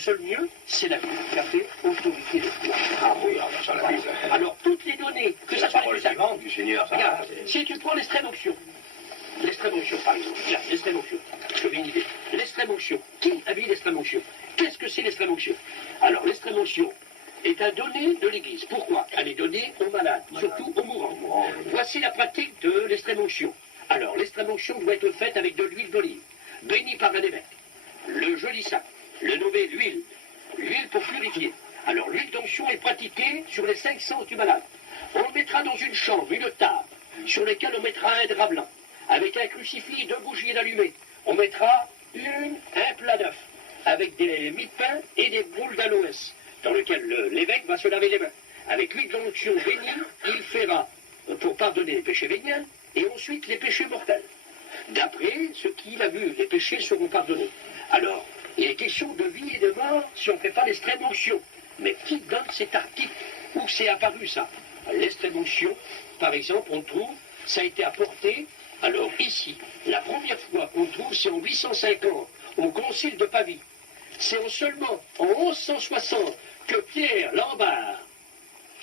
seul mieux, c'est la Bible qui a fait autorité de foi. Ah oui, ça la Bible. Alors, toutes les données, que ça soit les vivante du Seigneur, ça. regarde, si tu prends l'extrême onction par exemple, tiens, l'extrême onction, je veux une idée. L'extrême onction, qui a vu l'extrême onction? Qu'est-ce que c'est l'extrême onction? Alors, l'extrême onction est un donné de l'Église. Pourquoi? Elle est donnée aux malades, surtout aux mourants. Voici la pratique de l'extrême onction. Alors, l'extrême onction doit être faite avec de l'huile d'olive, bénie par un évêque. Le joli saint, le nommé l'huile pour purifier. Alors, l'huile d'onction est pratiquée sur les 500 du malade. On le mettra dans une chambre, une table, sur laquelle on mettra un drap blanc, avec un crucifix et 2 bougies allumées. On mettra un plat d'œuf, avec des mie de pain et des boules d'aloès, dans lequel l'évêque va se laver les mains. Avec l'huile d'onction bénie, il fera pour pardonner les péchés véniels et ensuite les péchés mortels. D'après ce qu'il a vu, les péchés seront pardonnés. Alors, il est question de vie et de mort si on ne fait pas l'extrême onction. Mais qui donne cet article? Où c'est apparu ça? L'extrême onction, par exemple, on trouve, ça a été apporté, alors ici, la première fois qu'on trouve, c'est en 850, au concile de Pavie. C'est seulement en 1160 que Pierre Lambert,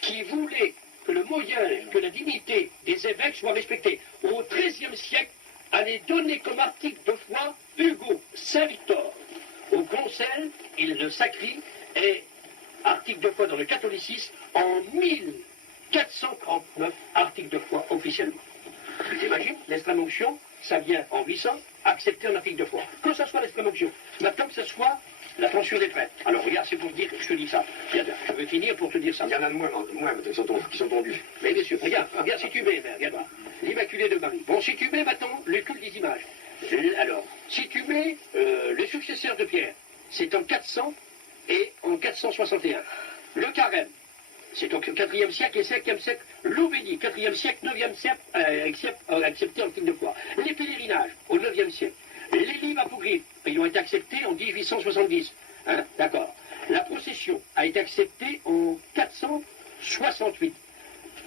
qui voulait que le moyen, que la dignité des évêques soit respectée, au XIIIe siècle, allait donner comme article de foi Hugo Saint-Victor. Au Conseil, il le sacrit, et article de foi dans le catholicisme, en 1439, article de foi officiellement. Tu t'imagines, l'extrême onction, ça vient en 800, accepter un article de foi. Que ce soit l'extrême onction, maintenant que ce soit la pension des prêtres. Alors regarde, c'est pour te dire que je te dis ça. Je vais finir pour te dire ça. Il y en a de moins qui sont tondus. Mais bien sûr, regarde si tu mets, regarde là, l'Immaculée de Marie. Bon, si tu mets maintenant le culte des images. Alors, si tu mets les successeurs de Pierre, c'est en 400 et en 461. Le carême, c'est au 4e siècle et 5e siècle. L'eau bénie, 4e siècle, 9e siècle, accepté en titre de foi. Les pèlerinages, au 9e siècle. Les livres apocryphes, ils ont été acceptés en 1870. Hein, d'accord. La procession a été acceptée en 468.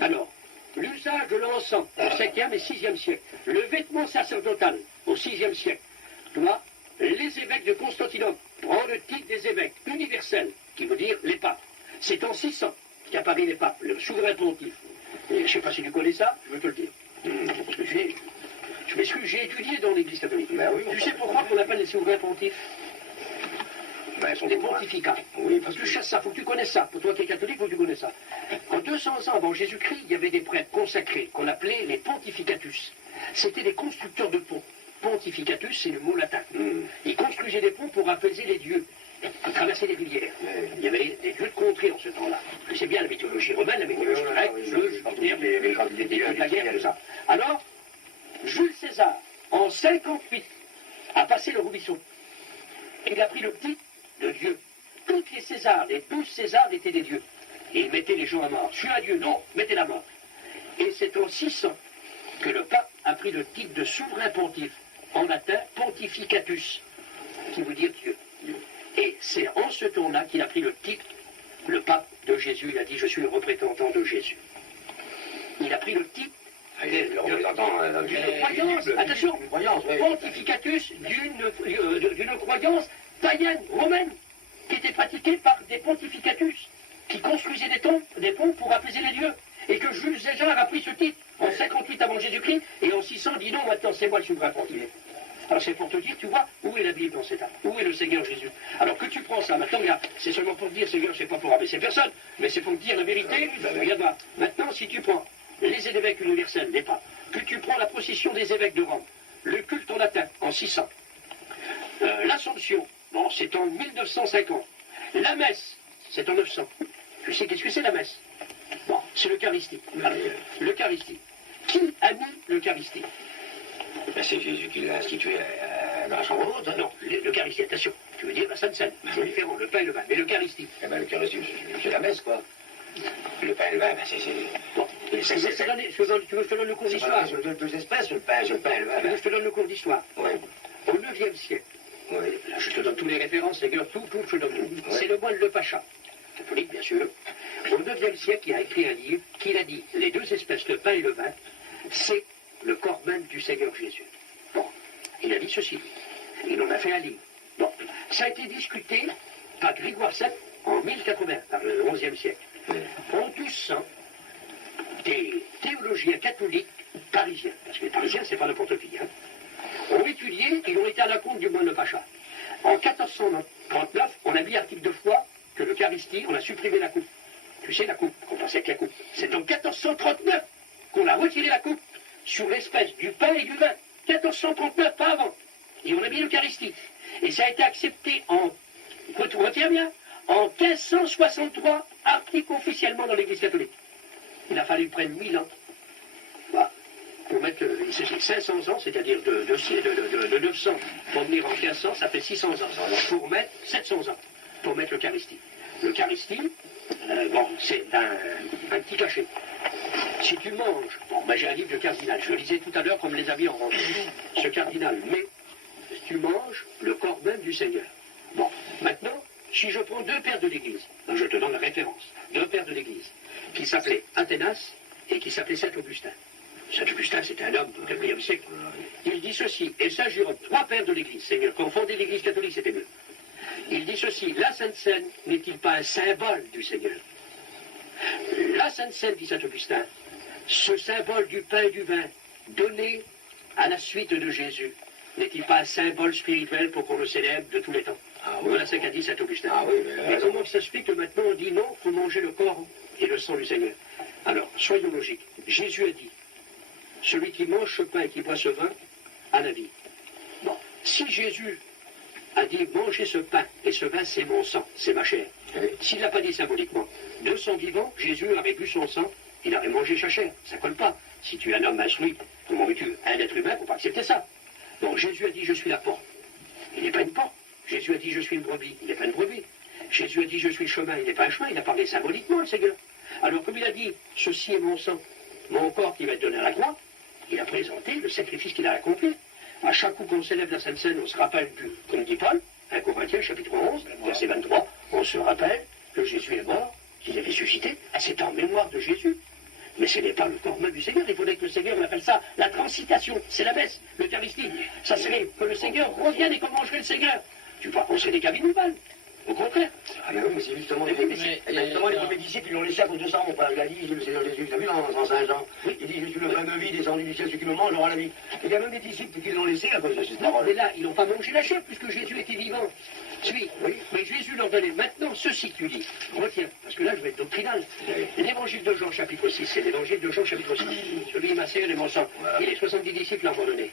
Alors, l'usage de l'encens au 5e et 6e siècle. Le vêtement sacerdotal au 6e siècle. Toi, les évêques de Constantinople prennent le titre des évêques universels, qui veut dire les papes. C'est en 600 qu'apparaît les papes, le souverain pontife. Et je ne sais pas si tu connais ça, je veux te le dire. Parce que j'ai étudié dans l'Église catholique. Ben oui, tu sais pourquoi on appelle les souverains pontifs? Ben, Des pontificats. Oui, parce que tu cherches ça, il faut que tu connaisses ça. Pour toi qui es catholique, il faut que tu connaisses ça. En 200 ans avant Jésus-Christ, il y avait des prêtres consacrés qu'on appelait les pontificatus. C'était des constructeurs de ponts. Pontificatus, c'est le mot latin. Ils construisaient des ponts pour apaiser les dieux, pour traverser les rivières. Il y avait des dieux de contrée en ce temps-là. C'est bien la mythologie romaine, la mythologie grecque, la guerre, tout ça. Alors, Jules César, en 58, a passé le Rubisson. Il a pris le titre de Dieu. Toutes les Césars, les 12 Césars étaient des dieux. Et il mettait les gens à mort. Je suis un dieu, non, mettez la mort. Et c'est en 600 que le pape a pris le titre de souverain pontife, en latin pontificatus, qui veut dire Dieu. Et c'est en ce temps-là qu'il a pris le titre, le pape de Jésus. Il a dit, je suis le représentant de Jésus. Il a pris le titre d'une croyance, attention, pontificatus d'une croyance païenne, romaine, qui était pratiquée par des pontificatus, qui construisaient des ponts pour apaiser les dieux. Et que Jules César a pris ce titre en 58 avant Jésus-Christ, et en 600 dit non, maintenant c'est moi le souverain pontife. Alors c'est pour te dire, tu vois, où est la Bible dans cet acte? Où est le Seigneur Jésus? Alors que tu prends ça, maintenant, regarde, c'est seulement pour te dire, Seigneur, c'est pas pour abaisser personne, mais c'est pour te dire la vérité. Regarde là, maintenant, si tu prends les évêques universels, les papes, que tu prends la procession des évêques de Rome, le culte en latin, en 600, l'Assomption, bon, c'est en 1950, la messe, c'est en 900. Tu sais qu'est-ce que c'est la messe? Bon, c'est l'Eucharistie. L'Eucharistie. Qui a mis l'Eucharistie? Ben, c'est Jésus qui l'a institué dans la chambre haute. Non, l'Eucharistie, attention. Tu veux dire la Sainte Seine. C'est différent, le pain et le vin. Mais l'Eucharistie. Eh ben, l'Eucharistie, c'est la messe, quoi. Le pain et le vin, ben, c'est... Bon, tu veux que je te donne le cours d'histoire? Deux espèces, le pain et le vin. Tu veux que je te donne le cours d'histoire? Oui. Au 9e siècle. Oui. Là, je te donne tous les références, Seigneur, tout, je te donne tout. C'est le moine Le Pacha, catholique, bien sûr. Au 9e siècle, il a écrit un livre qui a dit les deux espèces, le pain et le vin, c'est le corps même du Seigneur Jésus. Bon, il a dit ceci. Il en a fait un livre. Bon, ça a été discuté par Grégoire VII en 1080, par le XIe siècle. En 1200, des théologiens catholiques parisiens, parce que les Parisiens, c'est pas n'importe qui, hein, ont étudié, ils ont été à la cour du moine le Pacha. En 1439, on a mis article de foi que l'Eucharistie, on a supprimé la coupe. Tu sais, la coupe, qu'on pensait avec la coupe. C'est en 1439 qu'on a retiré la coupe sur l'espèce du pain et du vin. 1439, pas avant. Et on a mis l'Eucharistie. Et ça a été accepté en, retiens bien, en 1563, article officiellement dans l'Église catholique. Il a fallu près de 1000 ans. Voilà. Pour mettre, il s'agit de 500 ans, c'est-à-dire de 900 pour venir en 1500, ça fait 600 ans. Alors, pour mettre 700 ans, pour mettre l'Eucharistie. L'Eucharistie, bon, c'est un petit cachet. Si tu manges, bon, ben j'ai un livre de cardinal, je le lisais tout à l'heure comme les amis en rangée. Ce cardinal, mais tu manges le corps même du Seigneur. Bon, maintenant, si je prends deux pères de l'Église, je te donne la référence, deux pères de l'Église, qui s'appelaient Athénas et qui s'appelaient Saint-Augustin. Saint-Augustin, c'était un homme du 4e siècle. Il dit ceci, et Saint Jérôme, trois pères de l'Église, c'est mieux. Quand on fondait l'Église catholique, c'était mieux. Il dit ceci, la Sainte Seine n'est-il pas un symbole du Seigneur? La Sainte Seine, dit Saint-Augustin, ce symbole du pain et du vin donné à la suite de Jésus, n'est-il pas un symbole spirituel pour qu'on le célèbre de tous les temps? Voilà ce qu'a dit Saint-Augustin. Mais comment ça se fait que maintenant on dit non, il faut manger le corps et le sang du Seigneur? Alors, soyons logiques. Jésus a dit, celui qui mange ce pain et qui boit ce vin a la vie. Bon, si Jésus a dit mangez ce pain et ce vin c'est mon sang, c'est ma chair. S'il ne l'a pas dit symboliquement, de son vivant, Jésus aurait bu son sang, il aurait mangé sa chair. Ça colle pas. Si tu es un homme instruit, comment veux-tu un être humain, il ne faut pas accepter ça. Donc Jésus a dit je suis la porte. Il n'est pas une porte. Jésus a dit je suis une brebis. Il n'est pas une brebis. Jésus a dit je suis le chemin. Il n'est pas un chemin. Il a parlé symboliquement, le Seigneur. Alors comme il a dit ceci est mon sang, mon corps qui va être donné à la croix, il a présenté le sacrifice qu'il a accompli. À chaque coup qu'on célèbre la Sainte Seine, on se rappelle du, comme dit Paul, 1 Corinthiens, chapitre 11, verset 23, on se rappelle que Jésus est mort, qu'il est ressuscité. C'est en mémoire de Jésus. Mais ce n'est pas le corps même du Seigneur. Il faudrait que le Seigneur, on appelle ça la transitation. C'est la messe, l'Eucharistie. Ça serait que le Seigneur revienne et qu'on mangerait le Seigneur. Tu vois, on serait des cabinoules. Au contraire. Ah ben oui, mais c'est justement les premiers disciples, ils l'ont laissé à cause de ça, mon père. Il a dit, le Seigneur Jésus, tu as vu dans Saint Jean, il dit, je suis le pain de vie, descendu du ciel, celui qui me mange aura la vie. Il y a même des disciples qui l'ont laissé à cause de cette parole. Mais là, ils n'ont pas mangé la chair puisque Jésus était vivant. Oui, mais Jésus leur donnait maintenant ceci que tu dis. Retiens, parce que là, je vais être doctrinal. L'évangile de Jean, chapitre 6, c'est l'évangile de Jean, chapitre 6. Celui ma sœur et mon sang. Et les 70 disciples l'ont abandonné.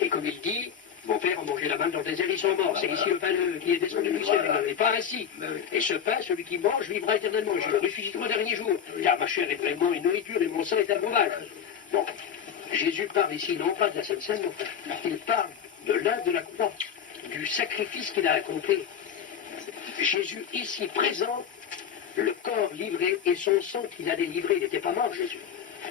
Et comme il dit, mon père a mangé la manne dans des ailes, ils sont morts. C'est ici le pain qui est descendu du ciel. Et pas ainsi. Et ce pain, celui qui mange, vivra éternellement. Je le ressusciterai au dernier jour. Car ma chair est vraiment une nourriture et mon sang est un breuvage. Donc, Jésus parle ici non pas de la Sainte Seine, il parle de l'œuvre de la croix, du sacrifice qu'il a accompli. Jésus ici présente le corps livré et son sang qu'il allait livrer. Il n'était pas mort, Jésus,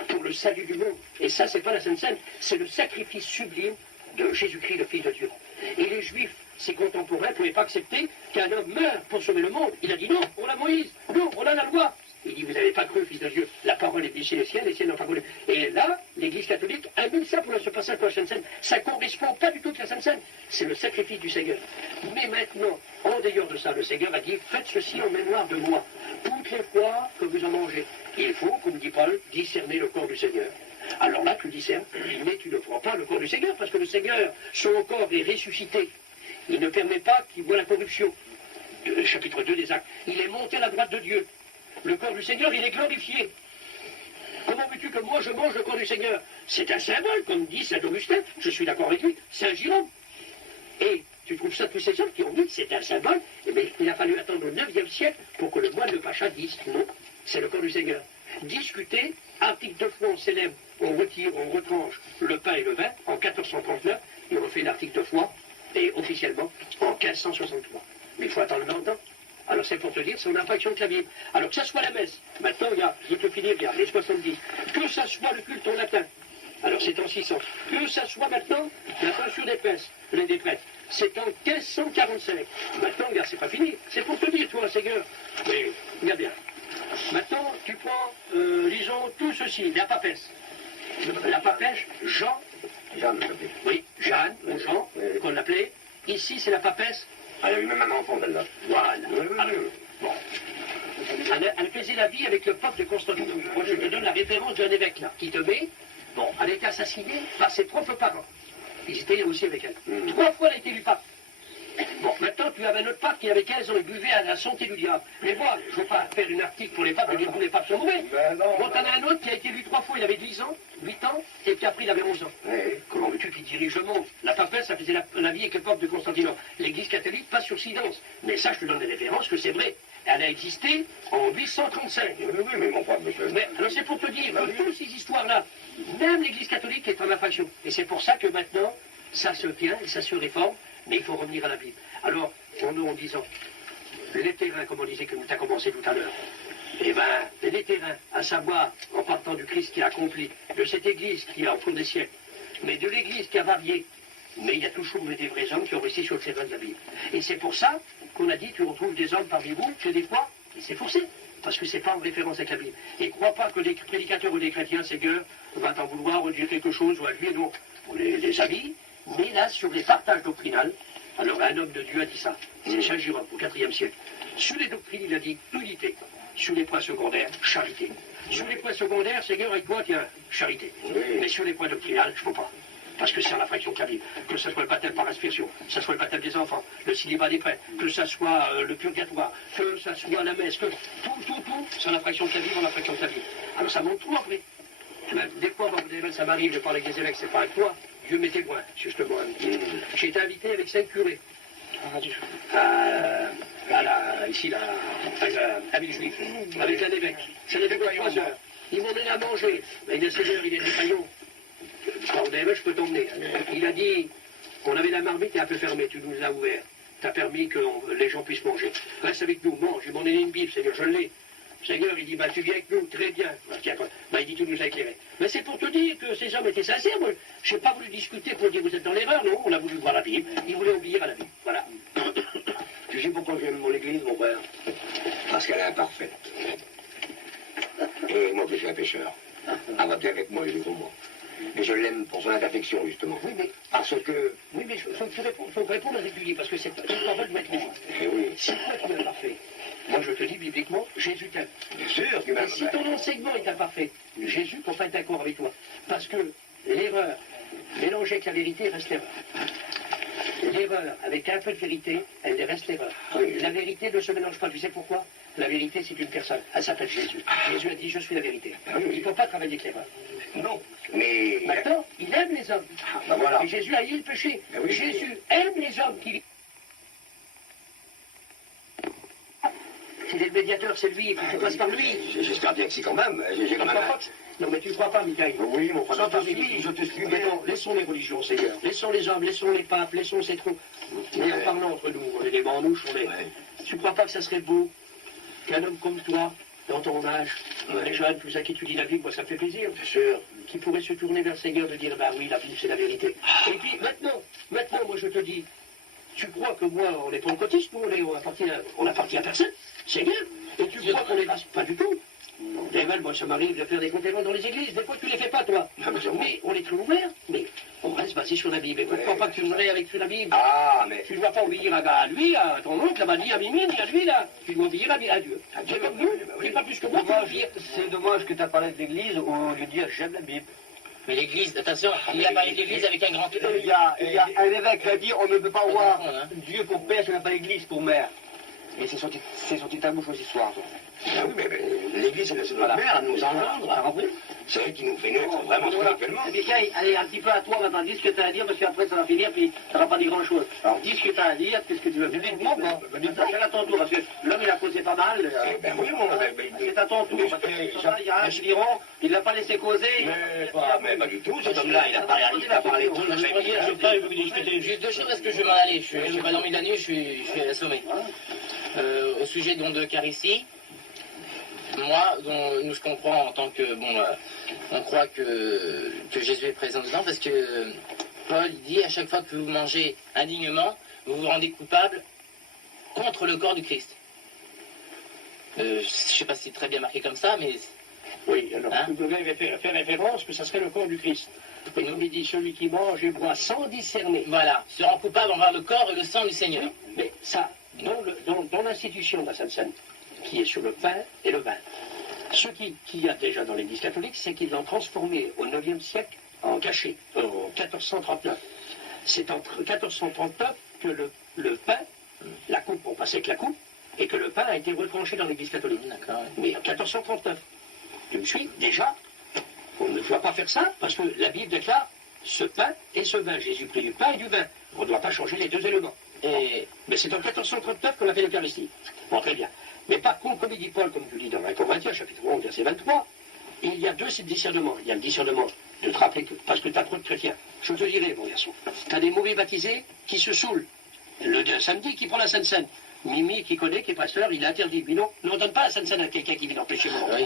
pour le salut du monde. Et ça, c'est pas la Sainte Seine, c'est le sacrifice sublime de Jésus-Christ, le Fils de Dieu. Et les Juifs, ses contemporains, ne pouvaient pas accepter qu'un homme meure pour sauver le monde. Il a dit non, on a Moïse, non, on a la loi. Il dit, vous n'avez pas cru, Fils de Dieu, la parole est dessus les ciels n'ont pas cru. Et là, l'Église catholique a mis ça pour ce passage pour la Sainte Seine. Ça ne correspond pas du tout à la Sainte Seine. C'est le sacrifice du Seigneur. Mais maintenant, en dehors de ça, le Seigneur a dit, faites ceci en mémoire de moi. Toutes les fois que vous en mangez, il faut, comme dit Paul, discerner le corps du Seigneur. Alors là, tu discernes, mais tu ne prends pas le corps du Seigneur, parce que le Seigneur, son corps est ressuscité. Il ne permet pas qu'il voie la corruption. Chapitre 2 des Actes. Il est monté à la droite de Dieu. Le corps du Seigneur, il est glorifié. Comment veux-tu que moi je mange le corps du Seigneur? C'est un symbole, comme dit Saint Augustin, je suis d'accord avec lui, Saint Jérôme. Et tu trouves ça tous ces hommes qui ont dit que c'est un symbole, eh bien, il a fallu attendre au 9e siècle pour que le moine de Pacha dise non, c'est le corps du Seigneur. Discuter, article de foi, on célèbre, on retire, on retranche le pain et le vin en 1439, il refait l'article de foi, et officiellement en 1563. Mais il faut attendre longtemps. Alors c'est pour te dire, c'est une infraction de la Bible. Alors que ça soit la messe, maintenant regarde, je vais te finir, regarde, les 70, que ça soit le culte en latin, alors c'est en 600, que ça soit maintenant la peinture des prêtres, c'est en 1545. Maintenant, regarde, c'est pas fini, c'est pour te dire, toi, Seigneur, mais regarde bien. Maintenant, tu prends, lisons tout ceci, la papesse. La papesse, Jeanne, oui, Jeanne ou Jean, qu'on l'appelait. Ici, c'est la papesse Elle a eu même un enfant, celle-là. Voilà. Oui. Bon. Elle faisait la vie avec le pape de Constantinople. Moi, je te donne la référence d'un évêque, là, qui te met. Bon, elle a été assassinée par ses propres parents. Ils étaient aussi avec elle. 3 fois, elle a été élue pape. Bon, maintenant, tu avais un autre pape qui avait 15 ans, il buvait à la santé du diable. Mais moi, je ne veux pas faire une article pour les papes et dire que tous les papes sont mauvais. Ben non. Bon, t'en as un autre qui a été élu 3 fois, il avait 10 ans, 8 ans, et puis après, il avait 11 ans. Comment veux-tu qu'il dirige le monde? La papesse, ça faisait la vie avec le pape de Constantinople. L'Église catholique passe sur silence. Mais ça, je te donne des références que c'est vrai. Elle a existé en 835. Oui, mais mon pape, monsieur. Mais alors c'est pour te dire que toutes ces histoires-là, même l'Église catholique est en infraction. Et c'est pour ça que maintenant, ça se tient et ça se réforme, mais il faut revenir à la Bible. Alors, en disant, les terrains, comme on disait que tu as commencé tout à l'heure, eh bien, les terrains, à savoir, en partant du Christ qui a accompli, de cette Église qui a au cours des siècles, mais de l'Église qui a varié, mais il y a toujours eu des vrais hommes qui ont resté sur le terrain de la Bible. Et c'est pour ça qu'on a dit, tu retrouves des hommes parmi vous, que des fois, et c'est forcé, parce que c'est pas en référence avec la Bible. Et ne crois pas que des prédicateurs ou des chrétiens, Seigneur, va t'en vouloir ou dire quelque chose, ou à lui et nous, on les amis, mais là, sur les partages doctrinales, alors un homme de Dieu a dit ça, c'est Saint Jérôme, au IVe siècle. Sur les doctrines, il a dit unité. Sur les points secondaires, charité. Sur les points secondaires, Seigneur, avec toi, tiens, charité. Mais sur les points doctrinales, je ne peux pas. Parce que c'est en infraction de la Bible. Que ce soit le baptême par respiration, que ce soit le baptême des enfants, le célibat des prêtres, que ce soit le purgatoire, que ce soit la messe, que tout, c'est en infraction de la Bible, en infraction de la Bible. Alors ça montre tout après. Des fois, ça m'arrive de parler avec des évêques, c'est pas avec toi. Dieu m'est témoin, justement. J'ai été invité avec 5 curés. Ici, à Villejuif, avec un évêque. C'est l'évêque de 3 heures. Ils m'ont donné à manger. Mais le Seigneur, il est dit, Paillon, quand on est je peux t'emmener. Il a dit, on avait la marmite et un peu fermée, tu nous as ouvert. Tu as permis que les gens puissent manger. Reste avec nous, mange. Ils m'ont donné une Bible, Seigneur, je l'ai. Seigneur, il dit, bah, tu viens avec nous, très bien. Il dit, tu nous as éclairés. Mais c'est pour te dire que ces hommes étaient sincères. Moi, je n'ai pas voulu discuter pour dire, vous êtes dans l'erreur. Non, on a voulu voir la Bible. Ils voulaient obéir à la Bible. Voilà. Tu sais pourquoi j'aime mon église, mon frère? Parce qu'elle est imparfaite. Et moi, je suis un pécheur. Elle va bien avec moi, il est pour moi. Mais je l'aime pour son imperfection, justement. Oui, mais... Parce que... Oui, mais il faut répondre à régulier, parce que c'est pas vrai de mettre les gens. Eh oui. Si toi, tu es imparfait, moi, je te dis bibliquement, Jésus t'aime. Bien sûr que Et si ton enseignement est imparfait, Jésus ne peut pas être d'accord avec toi. Parce que l'erreur mélangée avec la vérité reste l'erreur. L'erreur avec un peu de vérité, elle reste l'erreur. Oui. La vérité ne se mélange pas. Tu sais pourquoi? La vérité, c'est une personne. Elle s'appelle Jésus. Jésus a dit, je suis la vérité. Il ne faut pas travailler avec l'erreur. Non, mais... Maintenant, il aime les hommes. Ben voilà. Et Jésus a eu le péché. Oui. Jésus aime les hommes qui... Il est le médiateur, c'est lui, il faut que tu passes par lui. J'espère bien que si, quand même. J'ai quand même... Non, mais tu ne crois pas, Michael. Oui, mon frère, Sans je te suis, je te suis. Mais non, laissons les religions, Seigneur. Laissons les hommes, laissons les papes, laissons ces trous. Mais en parlant entre nous, on est des bandouches, on est... Tu ne crois pas que ça serait beau qu'un homme comme toi, dans ton âge, les jeunes, tout ça, qui étudient la Bible, moi, ça me fait plaisir. Bien sûr. Qui pourrait se tourner vers le Seigneur de dire, bah oui, la Bible, c'est la vérité. Et puis, maintenant, moi, je te dis, tu crois que moi, on est pentecôtiste, nous, on appartient à personne, Seigneur. Et tu crois qu'on est vaste? Pas du tout. Les mal, moi, ça m'arrive de faire des conférences dans les églises. Des fois, tu les fais pas, toi. Mais on est très ouvert. Mais on reste basé sur la Bible. Et tu ne crois pas que tu voudrais avec sur la Bible? Ah, mais... Tu ne dois pas obéir à lui, à ton oncle, là-bas, ni à Mimi, ni à lui, là. Tu dois obéir à Dieu. C'est comme nous. C'est pas plus que moi. C'est dommage que tu as parlé de l'église au lieu de dire j'aime la Bible. Mais l'église, attention, il a parlé d'église avec un grand E. Il y a un évêque qui a dit on ne peut pas voir Dieu pour père si on n'a pas l'église pour mère. Et c'est sorti de ta bouche aussi ce soir. Ah oui, mais l'église, c'est notre mère, elle nous engendre. C'est elle qui nous fait naître, vraiment, spirituellement. Michael, allez, un petit peu à toi maintenant, dis ce que tu as à dire, parce qu'après ça va finir, puis tu n'auras pas dit grand-chose. Alors dis ce que tu as à dire, qu'est-ce que tu veux dire? Dites-moi, c'est à ton tour, parce que l'homme, il a causé pas mal. Ben oui, mon... C'est à ton tour, parce que il y a un qui diront, il ne l'a pas laissé causer. Mais pas du tout, cet homme-là, il a parlé tout. Juste 2 choses parce que je vais m'en aller. Je n'ai pas dormi de la nuit, je suis assommé. Au sujet donc de Caristie, moi, nous ce qu'on croit en tant que... on croit que Jésus est présent dedans parce que Paul dit à chaque fois que vous mangez indignement, vous vous rendez coupable contre le corps du Christ. Je ne sais pas si c'est très bien marqué comme ça, mais Oui, alors Hein? vous devez faire référence que ça serait le corps du Christ. Et nous, il dit celui qui mange et boit sans discerner. Voilà, se rend coupable envers le corps et le sang du Seigneur. Mais ça, dans l'institution de la Sainte Seine, qui est sur le pain et le vin, ce qu'il y a déjà dans l'Église catholique, c'est qu'ils l'ont transformé au IXe siècle en cachet, en 1439. C'est en 1439 que le pain, la coupe, on passait avec la coupe, et que le pain a été retranché dans l'Église catholique. D'accord. Mais en 1439. Tu me suis déjà, on ne doit pas faire ça, parce que la Bible déclare ce pain et ce vin. Jésus prit du pain et du vin. On ne doit pas changer les deux éléments. Et Mais c'est en 1439 qu'on a fait l'Eucharistie. Bon, très bien. Mais par contre, comme il dit Paul, comme tu dis dans 1 Corinthiens, chapitre 11, verset 23, il y a deux discernements. Il y a le discernement de te rappeler que, parce que tu as trop de chrétiens. Je te dirai, mon garçon, tu as des mauvais baptisés qui se saoulent. Le samedi, qui prend la Sainte Seine. Mimi, qui connaît, qui est pasteur, il a interdit. Mais non, ne donne pas la Sainte Seine à quelqu'un qui vit d'empêcher mon Oui.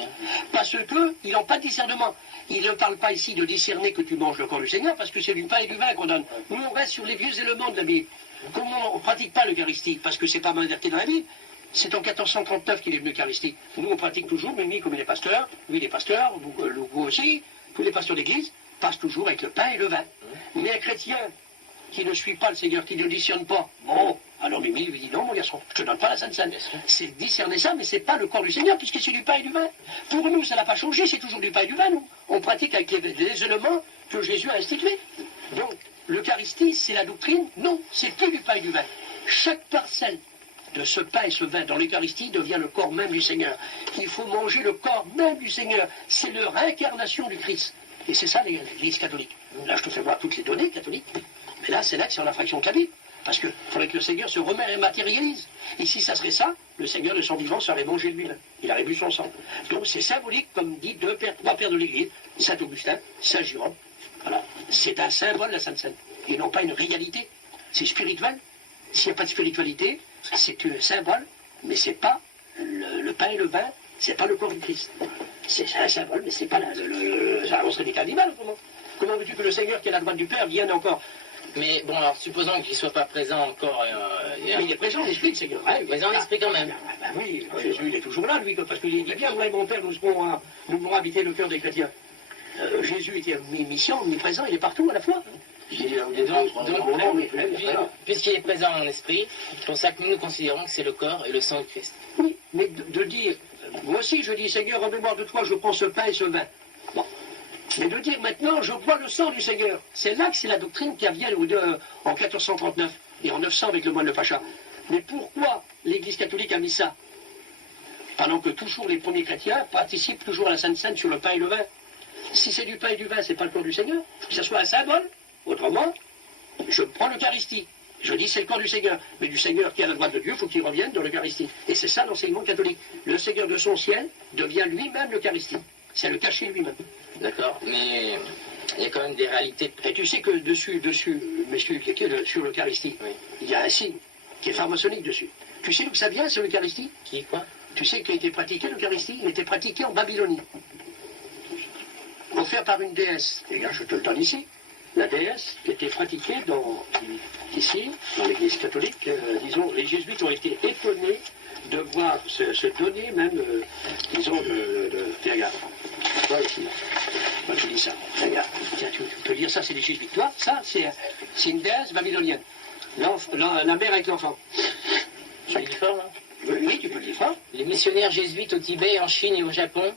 Parce qu'ils n'ont pas de discernement. Il ne parle pas ici de discerner que tu manges le corps du Seigneur, parce que c'est du pain et du vin qu'on donne. Nous, on reste sur les vieux éléments de la Bible. Comment on ne pratique pas l'Eucharistie, parce que c'est pas mandaté dans la Bible. C'est en 1439 qu'il est venu l'Eucharistie. Nous, on pratique toujours, Mimi, comme il est pasteur, lui, il est pasteur, vous aussi, tous les pasteurs d'église, passent toujours avec le pain et le vin. Mais un chrétien qui ne suit pas le Seigneur, qui ne discerne pas, bon, alors Mimi lui dit non, mon garçon, je te donne pas la Sainte Seine. C'est discerner ça, mais c'est pas le corps du Seigneur, puisque c'est du pain et du vin. Pour nous, ça n'a pas changé, c'est toujours du pain et du vin, nous. On pratique avec les éléments que Jésus a institués. Donc, l'Eucharistie, c'est la doctrine? Non, c'est plus du pain et du vin. Chaque parcelle de ce pain et ce vin dans l'Eucharistie devient le corps même du Seigneur. Il faut manger le corps même du Seigneur. C'est leur incarnation du Christ. Et c'est ça l'Église catholique. Là, je te fais voir toutes les données catholiques. Mais là, c'est là que c'est en infraction de la Bible. Parce qu'il faudrait que le Seigneur se remet et matérialise. Et si ça serait ça, le Seigneur de son vivant serait mangé lui-même. Il aurait bu son sang. Donc c'est symbolique, comme dit trois pères de l'Église, Saint Augustin, Saint Jérôme. Voilà. C'est un symbole, la Sainte Seine. Et non pas une réalité. C'est spirituel. S'il n'y a pas de spiritualité, c'est un symbole, mais c'est pas le pain et le vin, c'est pas le corps du Christ. C'est un symbole, mais c'est pas ça, on serait des cannibales, autrement. Comment veux-tu que le Seigneur qui est à la droite du Père vienne encore? mais bon, alors supposons qu'il ne soit pas présent encore. Mais il est présent en esprit, le Seigneur. Hein, Présent en esprit quand même. Oui, Jésus, il est toujours là, lui, parce qu'il dit bien, vrai, mon Père, nous pourrons habiter le cœur des chrétiens. Jésus était mi-mission, mi-présent, il est partout à la fois. Puisqu'il est présent en esprit, c'est pour ça que nous considérons que c'est le corps et le sang du Christ. Oui, mais de dire, moi aussi je dis, Seigneur, en mémoire de toi, je prends ce pain et ce vin. Bon. Mais de dire maintenant, je bois le sang du Seigneur, c'est là que c'est la doctrine qui vient en 1439 et en 900 avec le moine de Pacha. Mais pourquoi l'Église catholique a mis ça? Pendant que toujours les premiers chrétiens participent toujours à la Sainte Seine sur le pain et le vin. Si c'est du pain et du vin, c'est pas le corps du Seigneur, que ce soit un symbole. Autrement, je prends l'Eucharistie. Je dis c'est le corps du Seigneur. Mais du Seigneur qui est à la droite de Dieu, il faut qu'il revienne dans l'Eucharistie. Et c'est ça l'enseignement catholique. Le Seigneur de son ciel devient lui-même l'Eucharistie. C'est le cacher lui-même. D'accord, mais il y a quand même des réalités. Et tu sais que dessus, sur l'Eucharistie, Oui. il y a un signe qui est pharmaçonnique dessus. Tu sais d'où ça vient, sur l'Eucharistie? Qui, quoi? Tu sais qu'il a été pratiqué l'Eucharistie? Il était pratiqué en Babylonie. Offert par une déesse. Et regarde, je te le donne ici. La déesse qui était pratiquée ici, dans l'Église catholique, disons, les jésuites ont été étonnés de voir se donner même, disons, regarde, toi ici, moi tu dis ça, regarde, tiens, tu peux lire ça, c'est les jésuites. Toi, ça, c'est une déesse babylonienne. La mère avec l'enfant. Tu le dis fort, là? Oui, tu peux le dire fort. Les missionnaires jésuites au Tibet, en Chine et au Japon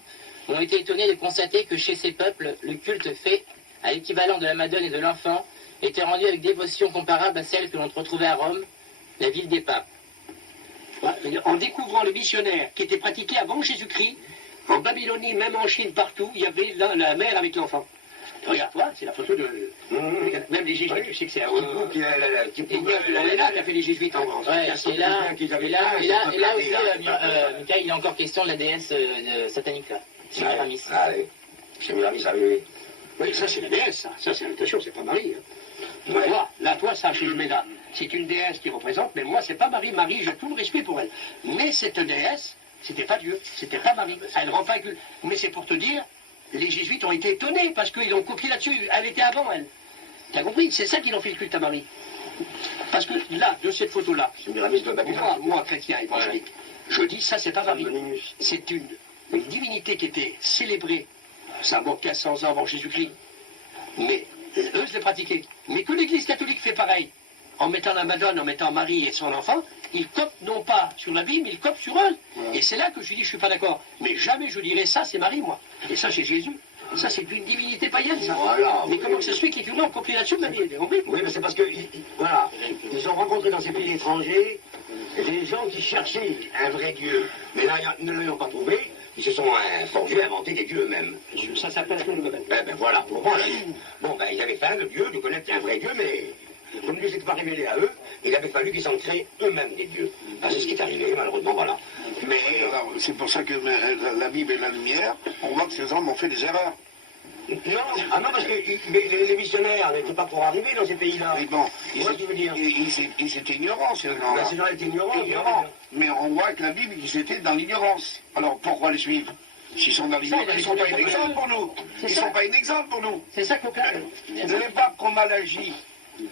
ont été étonnés de constater que chez ces peuples, le culte fait à l'équivalent de la Madone et de l'enfant était rendu avec dévotion comparable à celle que l'on retrouvait à Rome, la ville des papes. En découvrant les missionnaires qui étaient pratiqués avant Jésus-Christ, en Babylonie, même en Chine, partout, il y avait la mère avec l'enfant. Regarde, toi, c'est la photo de... Même les jésuites, tu sais que c'est un... Et là, tu as fait les jésuites en France. Ouais, et là aussi, Michael, il est encore question de la déesse satanique, là. C'est Miramis. Ah oui, c'est Miramis, ah oui. Oui, ça c'est la déesse, ça. Ça c'est attention, c'est pas Marie. Hein. Ouais. Toi, ça, chez Jumeda, c'est une déesse qui représente, mais moi, c'est pas Marie. Marie, j'ai tout le respect pour elle. Mais cette déesse, c'était pas Dieu, c'était pas Marie. Elle rend pas culte. Mais c'est pour te dire, les jésuites ont été étonnés parce qu'ils ont copié là-dessus. Elle était avant, elle. T'as compris? C'est ça qu'ils ont fait le culte à Marie. Parce que là, de cette photo-là, C'est Miramis de Babylone. moi, chrétien évangélique, je dis, ça, c'est pas Marie. C'est une une divinité qui était célébrée, ça remonte 1500 ans avant Jésus-Christ, mais eux se les pratiquaient. Mais que l'Église catholique fait pareil, en mettant la Madone, en mettant Marie et son enfant, ils copent non pas sur la Bible, mais ils copent sur eux. Et c'est là que je dis, je suis pas d'accord. Mais jamais je dirais ça, c'est Marie, moi. Et ça, c'est Jésus. Ça, c'est une divinité païenne, ça. Voilà, mais comment que ça se fait qu'ils ont copié là-dessus, ma vie, elle est horrible. Oui, mais c'est parce que, voilà, ils ont rencontré dans ces pays étrangers des gens qui cherchaient un vrai Dieu. Mais là, ne l'ayant pas trouvé, ils se sont forgés, inventé des dieux eux-mêmes. Ça s'appelle le modèle. Ben voilà, pour moi, là, bon, ben ils avaient faim de Dieu, de connaître un vrai Dieu, mais comme Dieu ne s'était pas révélé à eux, il avait fallu qu'ils s'en créent eux-mêmes des dieux. Ben, c'est ce qui est arrivé, malheureusement, voilà. Mais Alors, c'est pour ça que la Bible et la lumière, on voit que ces hommes ont fait des erreurs. non, parce que les missionnaires n'étaient pas pour arriver dans ces pays-là. Mais bon, Tu vois ce que je veux dire? ils étaient ignorants, ces gens-là. Ben, ces gens étaient ignorants. Ignorants. Mais on voit que la Bible, ils étaient dans l'ignorance. Alors pourquoi les suivre? S'ils sont dans l'ignorance, ils ne sont pas un exemple pour nous. Ils ne sont pas un exemple pour nous. C'est ça qu'on De l'époque qu'on mal agi,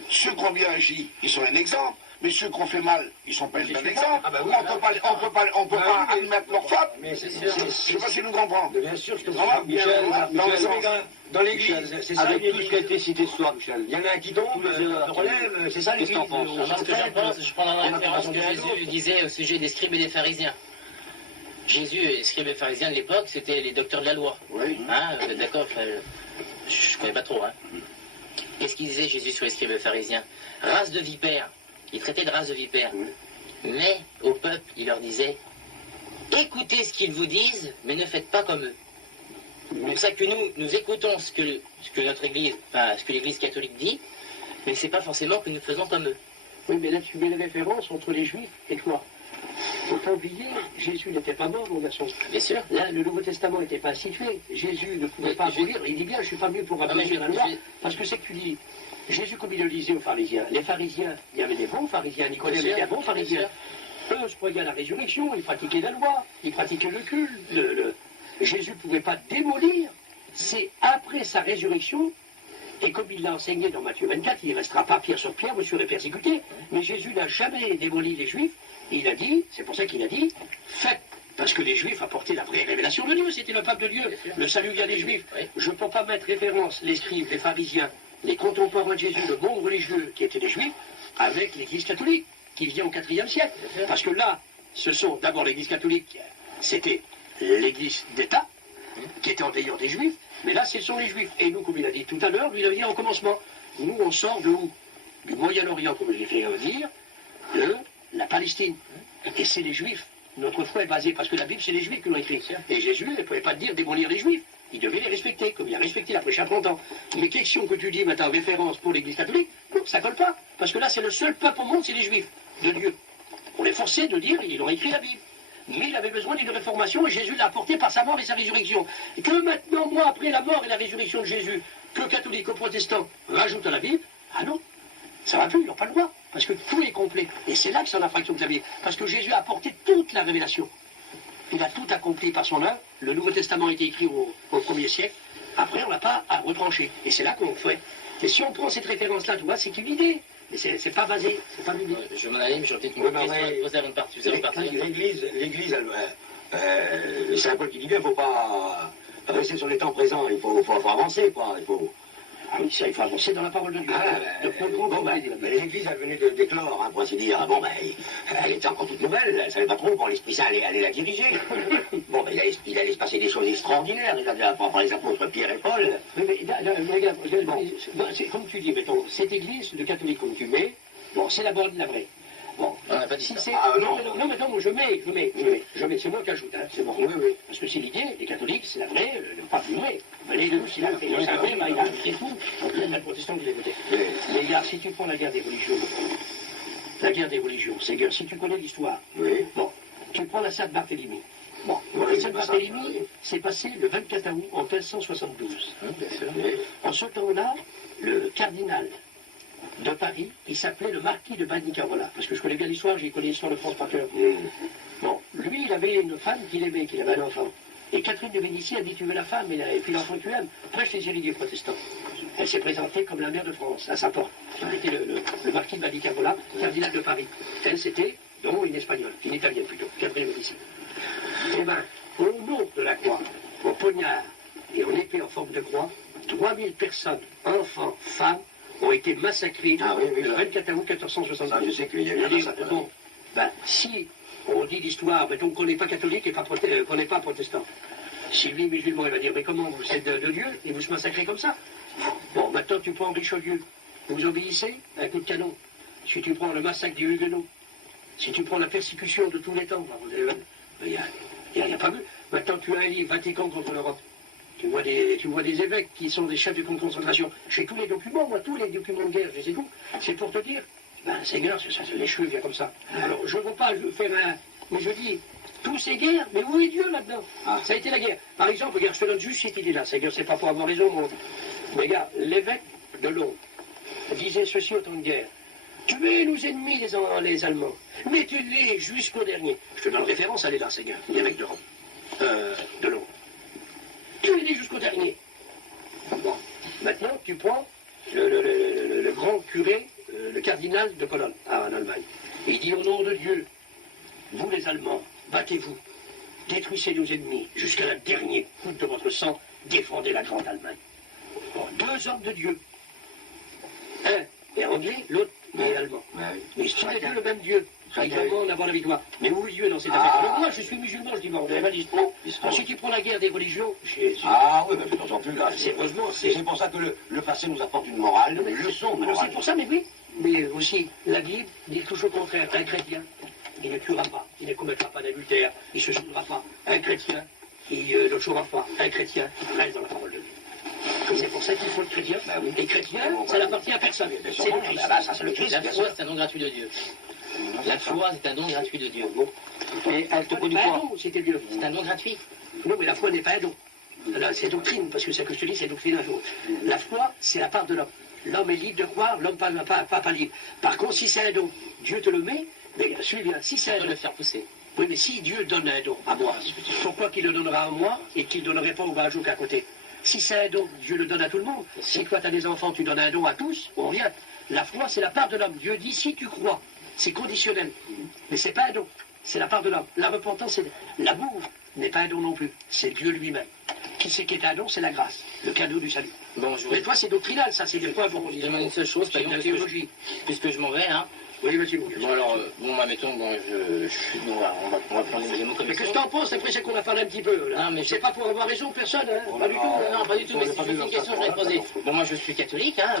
ceux qui ont bien agi, ils sont un exemple. Mais ceux qui ont fait mal, ils ne sont pas un exemple. Ah ben oui, on ne peut pas admettre leur faute. Mais c'est Je ne sais pas si nous comprenons. bien sûr, je te Voilà, comprends. Michel, dans l'église, c'est ça. Avec tout ce qui a été cité ce soir, Michel. Il y en a un qui tombe, relève, c'est ça Qu'est-ce que l'église. t'en penses? Moi, ce que j'en pense, je prends la référence que Jésus disait au sujet des scribes et des pharisiens. Jésus et les scribes et pharisiens de l'époque, c'était les docteurs de la loi. Oui. Hein, vous êtes d'accord? Je connais pas trop. Hein. Qu'est-ce qu'il disait Jésus sur les scribes et pharisiens? Race de vipères. Il traitait de race de vipères. Oui. Mais au peuple, il leur disait, écoutez ce qu'ils vous disent, mais ne faites pas comme eux. C'est pour ça que nous écoutons ce que notre Église, enfin ce que l'Église catholique dit, mais c'est pas forcément que nous faisons comme eux. Oui, mais là, tu mets la référence entre les Juifs et toi. Faut pas oublier, Jésus n'était pas mort, mon garçon. Bien sûr. Là, le Nouveau Testament n'était pas institué. Jésus ne pouvait pas abolir. Il dit bien, je suis pas venu pour abolir la loi. Parce que c'est que tu dis, Jésus, comme il le disait aux pharisiens, les pharisiens, il y avait des bons pharisiens, Nicodème était un bon pharisien. Eux se croyaient à la résurrection, ils pratiquaient la loi, ils pratiquaient le culte. Jésus ne pouvait pas démolir. C'est après sa résurrection, et comme il l'a enseigné dans Matthieu 24, il ne restera pas pierre sur pierre, vous serez persécutés. Mais Jésus n'a jamais démoli les Juifs. Il a dit, c'est pour ça qu'il a dit, faites. Parce que les Juifs apportaient la vraie révélation de Dieu, c'était le peuple de Dieu. Le salut vient des Juifs. Je ne peux pas mettre référence les scribes, les pharisiens, les contemporains de Jésus, le monde religieux qui étaient des Juifs, avec l'Église catholique, qui vient au IVe siècle. Parce que là, ce sont d'abord l'Église catholique, c'était l'Église d'État, qui était en dehors des Juifs, mais là, ce sont les Juifs. Et nous, comme il a dit tout à l'heure, lui, il a dit en commencement, nous, on sort de où? Du Moyen-Orient, comme je l'ai fait dire, de la Palestine. Et c'est les Juifs. Notre foi est basée, parce que la Bible, c'est les Juifs qui l'ont écrit. Et Jésus ne pouvait pas dire démolir les Juifs. Il devait les respecter, comme il a respecté la prêche à 30 ans. Mais question que tu dis maintenant, référence pour l'Église catholique, non, ça colle pas. Parce que là, c'est le seul peuple au monde, c'est les Juifs, de Dieu. On est forcé de dire, ils ont écrit la Bible. Mais il avait besoin d'une réformation et Jésus l'a apporté par sa mort et sa résurrection. Et que maintenant, moi, après la mort et la résurrection de Jésus, que catholiques ou protestants rajoutent à la Bible, ah non, ça va plus, ils n'ont pas le droit. Parce que tout est complet. Et c'est là que c'est en infraction de la Bible. Parce que Jésus a apporté toute la révélation. Il a tout accompli par son œuvre. Le Nouveau Testament a été écrit au 1er siècle. Après, on n'a pas à retrancher. Et c'est là qu'on fait. Et si on prend cette référence-là, tu vois, c'est une idée. Mais c'est pas basé, c'est pas biblique. Je vais m'en aller, mais j'aurais peut-être une question à poser avant de partir. L'église, c'est un peu qui dit bien, il ne faut pas rester sur les temps présents, il faut avancer, quoi. Il faut... Ah oui, ça, il faut avancer dans la parole de Dieu. L'église, elle venait de d'éclore, hein, pour ainsi dire. Bon, ben, elle était encore toute nouvelle, elle ne savait pas trop comment l'Esprit Saint allait la diriger. Bon, ben, il allait se passer des choses extraordinaires, déjà par les apôtres Pierre et Paul. Mais regarde, c'est comme tu dis, mettons, cette église de catholique comme tu mets, bon, c'est la bonne, la vraie. Bon, On n'a pas dit ça. Non, mais non, je mets, c'est moi qui ajoute, hein, c'est bon. Oui. Parce que c'est l'idée, les catholiques, c'est la vraie, le pape le met. Les deux, c'est la vraie. C'est la vraie, il a appliqué tout. Il y a le protestant qui l'a voté. Mais regarde, si tu prends la guerre des religions, c'est que si tu connais l'histoire, bon, tu prends la Sainte Barthélemy. Bon, la Sainte Barthélemy, c'est passé le 24 août en 1572. En ce temps-là, le cardinal de Paris, il s'appelait le marquis de Banicarola, parce que je connais bien l'histoire, j'ai connu l'histoire de France par cœur. Bon, lui, il avait une femme qu'il aimait, qu'il avait un enfant. Et Catherine de Médicis a dit, tu veux la femme et puis l'enfant que tu aimes, prêche les héritiers protestants. Elle s'est présentée comme la mère de France, à sa porte. C'était le marquis de Banicarola, cardinal de Paris. Elle, c'était, dont une espagnole, une italienne plutôt, Catherine de Médicis. Eh bien, au nom de la croix, au poignard et en épée en forme de croix, 3000 personnes, enfants, femmes, ont été massacrées le 24 août 1470. Ça, je sais qu'il y a eu un massacre. Bon, ben, si on dit l'histoire, mettons qu'on n'est pas catholique et qu'on n'est pas protestant, si lui, musulman, il va dire, mais comment vous êtes de Dieu et vous se massacrez comme ça? Bon, maintenant tu prends Richelieu, vous obéissez à un coup de canon. Si tu prends le massacre des Huguenots, si tu prends la persécution de tous les temps, il n'y a pas vu. Maintenant tu as un livre, Vatican contre l'Europe. Tu vois des évêques qui sont des chefs de camp de concentration. J'ai tous les documents, moi, tous les documents de guerre, je les ai tous. C'est pour te dire, ben, Seigneur, ça, les cheveux viennent comme ça. Alors, je ne veux pas faire un... Mais je dis, tous ces guerres, mais où est Dieu là-dedans? Ça a été la guerre. Par exemple, regarde, je te donne juste cette idée-là. Seigneur, c'est pas pour avoir raison, mon... Mais regarde, l'évêque de Londres disait ceci au temps de guerre. Tuez nos ennemis, les Allemands. Mettez-les jusqu'au dernier. Je te donne référence, elle est là, Seigneur, l'évêque de Rome. De Londres. Tuez-les jusqu'au dernier. Bon. Maintenant, tu prends le grand curé, le cardinal de Cologne, en Allemagne. Il dit au nom de Dieu, vous les Allemands, battez-vous, détruisez nos ennemis jusqu'à la dernière goutte de votre sang, défendez la grande Allemagne. Bon, 2 hommes de Dieu. Un est anglais, l'autre est allemand. Mais c'est les deux le même Dieu. Également, on a la victoire. Mais où est Dieu dans cette affaire? Moi, je suis musulman, je dis bon, si tu prends la guerre des religions, Ah oui, mais c'est d'autant plus grave. heureusement, C'est pour ça que le passé nous apporte une morale, une leçon de morale. C'est pour ça, mais oui. Mais aussi, la Bible dit toujours le contraire. Un chrétien, il ne tuera pas, il ne commettra pas d'adultère, il ne se saoulera pas. Un chrétien, il ne tuera pas. Un chrétien, il reste dans la parole de Dieu. Et c'est pour ça qu'il faut le chrétien. Les chrétiens, ça n'appartient à personne. C'est le Christ. Ça, c'est le Christ. La foi, c'est un don gratuit de Dieu. La foi, c'est un don gratuit de Dieu. Et elle te produit quoi? C'était Dieu. C'est un don gratuit. Non, mais la foi n'est pas un don. C'est doctrine, parce que c'est ce que je te dis, c'est doctrine un jour. La foi, c'est la part de l'homme. L'homme est libre de croire, l'homme pas libre. Par contre, si c'est un don, Dieu te le met, mais suis bien, si c'est un On peut don, le faire pousser. oui, mais si Dieu donne un don à moi, pourquoi qu'il le donnera à moi et qu'il ne donnerait pas au Bajouk à côté? Si c'est un don, Dieu le donne à tout le monde. Si toi tu as des enfants, tu donnes un don à tous, on revient. La foi, c'est la part de l'homme. Dieu dit si tu crois, c'est conditionnel. Mais c'est pas un don, c'est la part de l'homme. La repentance, c'est l'amour n'est pas un don non plus, c'est Dieu lui-même. Qui c'est qui est un don, c'est la grâce, le cadeau du salut. Bon, je Mais vous toi, c'est doctrinal, ça, c'est des points pour je demande une seule chose, c'est par la exemple, théologie. puisque je m'en vais, hein. Oui, monsieur. Bon, alors, mettons, bon, on va prendre les mots comme Mais ça. qu'est-ce que t'en penses après c'est qu'on a parlé un petit peu là? Non, mais c'est pas pour avoir raison, personne, hein? Pas du tout. Non, pas du tout, mais c'est juste une question que je voudrais poser. Bon, moi, je suis catholique, hein,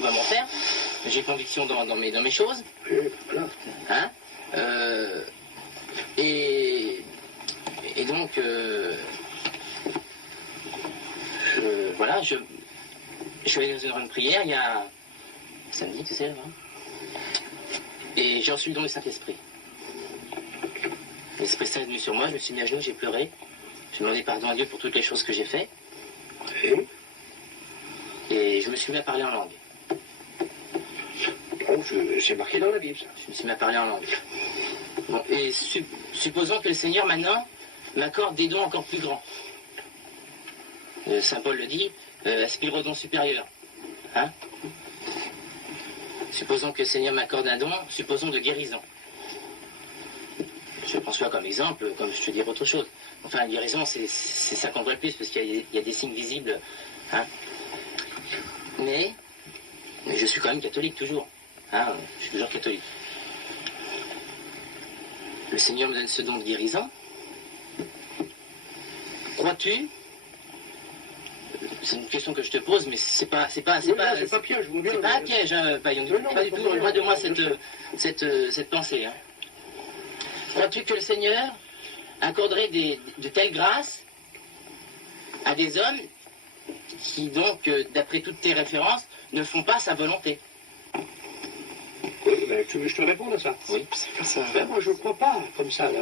volontaire. J'ai conviction dans mes choses. Voilà. Hein, et donc, voilà, je suis allé dans une grande prière il y a samedi, tu sais, hein, et j'ai reçu le don du Saint-Esprit. L'Esprit Saint est venu sur moi, je me suis mis à genoux, j'ai pleuré. J'ai demandé pardon à Dieu pour toutes les choses que j'ai faites. Et je me suis mis à parler en langue. Bon, c'est marqué dans la Bible, ça. Je me suis mis à parler en langue. Bon, et supposons que le Seigneur, maintenant, m'accorde des dons encore plus grands. Saint Paul le dit, aspire au don supérieur. Hein? Supposons que le Seigneur m'accorde un don, supposons de guérison. Je prends cela comme exemple, comme je te dirais autre chose. Enfin, la guérison, c'est ça qu'on voit le plus, parce qu'il y a des signes visibles. Hein? Mais je suis quand même catholique, toujours. Hein? Je suis toujours catholique. Le Seigneur me donne ce don de guérison. Crois-tu? C'est une question que je te pose, mais c'est pas piège, je vois bien. c'est pas un piège, hein, Payon. Pas du tout, loin de moi cette pensée. Hein. Crois-tu que le Seigneur accorderait de telles grâces à des hommes qui, donc, d'après toutes tes références, ne font pas sa volonté? Oui, ben, tu veux que je te réponde à ça? Oui. Ben, moi, je ne crois pas comme ça. Là,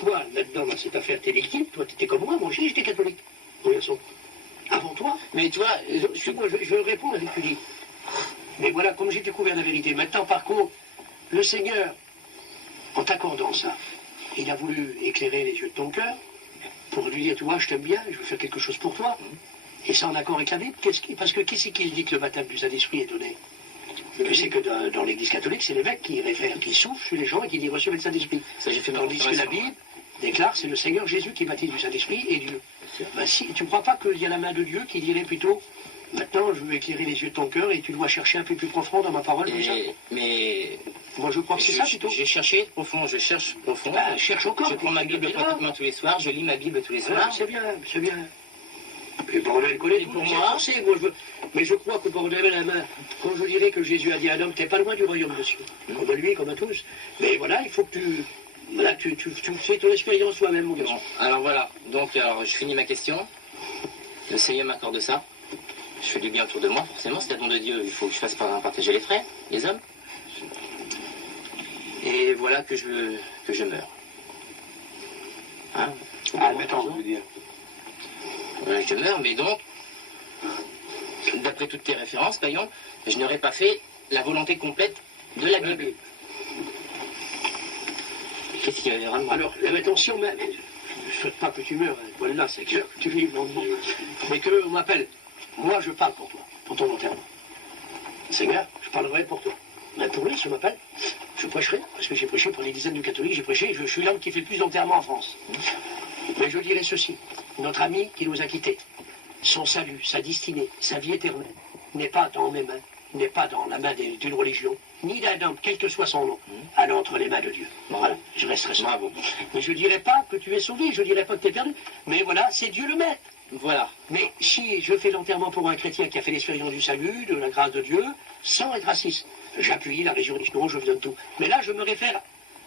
toi, là-dedans, dans cette affaire, t'es victime. Toi, t'étais comme moi aussi, j'étais catholique. Mon garçon. Avant toi. Mais tu vois, je veux répondre à ce que tu dis. Mais voilà, comme j'ai découvert la vérité. Maintenant, par contre, le Seigneur, en t'accordant ça, il a voulu éclairer les yeux de ton cœur pour lui dire, tu vois, je t'aime bien, je veux faire quelque chose pour toi. Et ça en accord avec la Bible. Parce que qui c'est qui dit que le baptême du Saint-Esprit est donné? Tu sais que dans l'Église catholique, c'est l'évêque qui réfère, qui souffle sur les gens et qui dit recevez le Saint-Esprit. Ça, j'ai fait ma Tandis que la confirmation. Bible, déclare, c'est le Seigneur Jésus qui baptise du Saint-Esprit et Dieu. Ben, si, tu ne crois pas qu'il y a la main de Dieu qui dirait plutôt, maintenant je veux éclairer les yeux de ton cœur et tu dois chercher un peu plus profond dans ma parole comme ça? Mais Moi je crois que c'est ça plutôt. j'ai cherché profond, je cherche profond. Ben, cherche encore. Je prends ma Bible pratiquement tous les soirs, je lis ma Bible tous les soirs. C'est bien, c'est bien. Et bordel connaît tout, pour c'est moi. forcé, moi, mais je crois que bordel la main, quand je dirais que Jésus a dit à un homme, t'es pas loin du royaume de Dieu, comme à lui, comme à tous. Mais voilà, il faut que tu fais ton expérience toi-même, mon Bon, garçon. alors voilà, donc alors, je finis ma question. Le Seigneur m'accorde ça. Je fais du bien autour de moi, forcément, c'est la don de Dieu, il faut que je fasse partager les frères, les hommes. Et voilà que je meurs. Hein? Attends, je veux dire. Voilà, je meurs, mais donc, d'après toutes tes références, Payon, je n'aurais pas fait la volonté complète de la Bible. Qu'est-ce qu'il y avait vraiment? Alors, attention, mais je ne souhaite pas que tu meurs, hein. Voilà, c'est clair que tu vis longtemps. Mais qu'on m'appelle. Moi, je parle pour toi, pour ton enterrement. Seigneur, je parlerai pour toi. Mais pour lui, si on m'appelle, je prêcherai, parce que j'ai prêché pour les dizaines de catholiques, j'ai prêché, je suis l'homme qui fait le plus d'enterrements en France. Mais je dirais ceci, notre ami qui nous a quittés, son salut, sa destinée, sa vie éternelle, n'est pas dans mes mains, n'est pas dans la main d'une religion, ni d'un homme, quel que soit son nom, elle est entre les mains de Dieu. Voilà, je resterai ça. Bravo. Mais je ne dirais pas que tu es sauvé, je ne dirais pas que tu es perdu, mais voilà, c'est Dieu le maître. Voilà. Mais si je fais l'enterrement pour un chrétien qui a fait l'expérience du salut, de la grâce de Dieu, sans être raciste, j'appuie la résurrection, je vous donne tout. Mais là, je me réfère,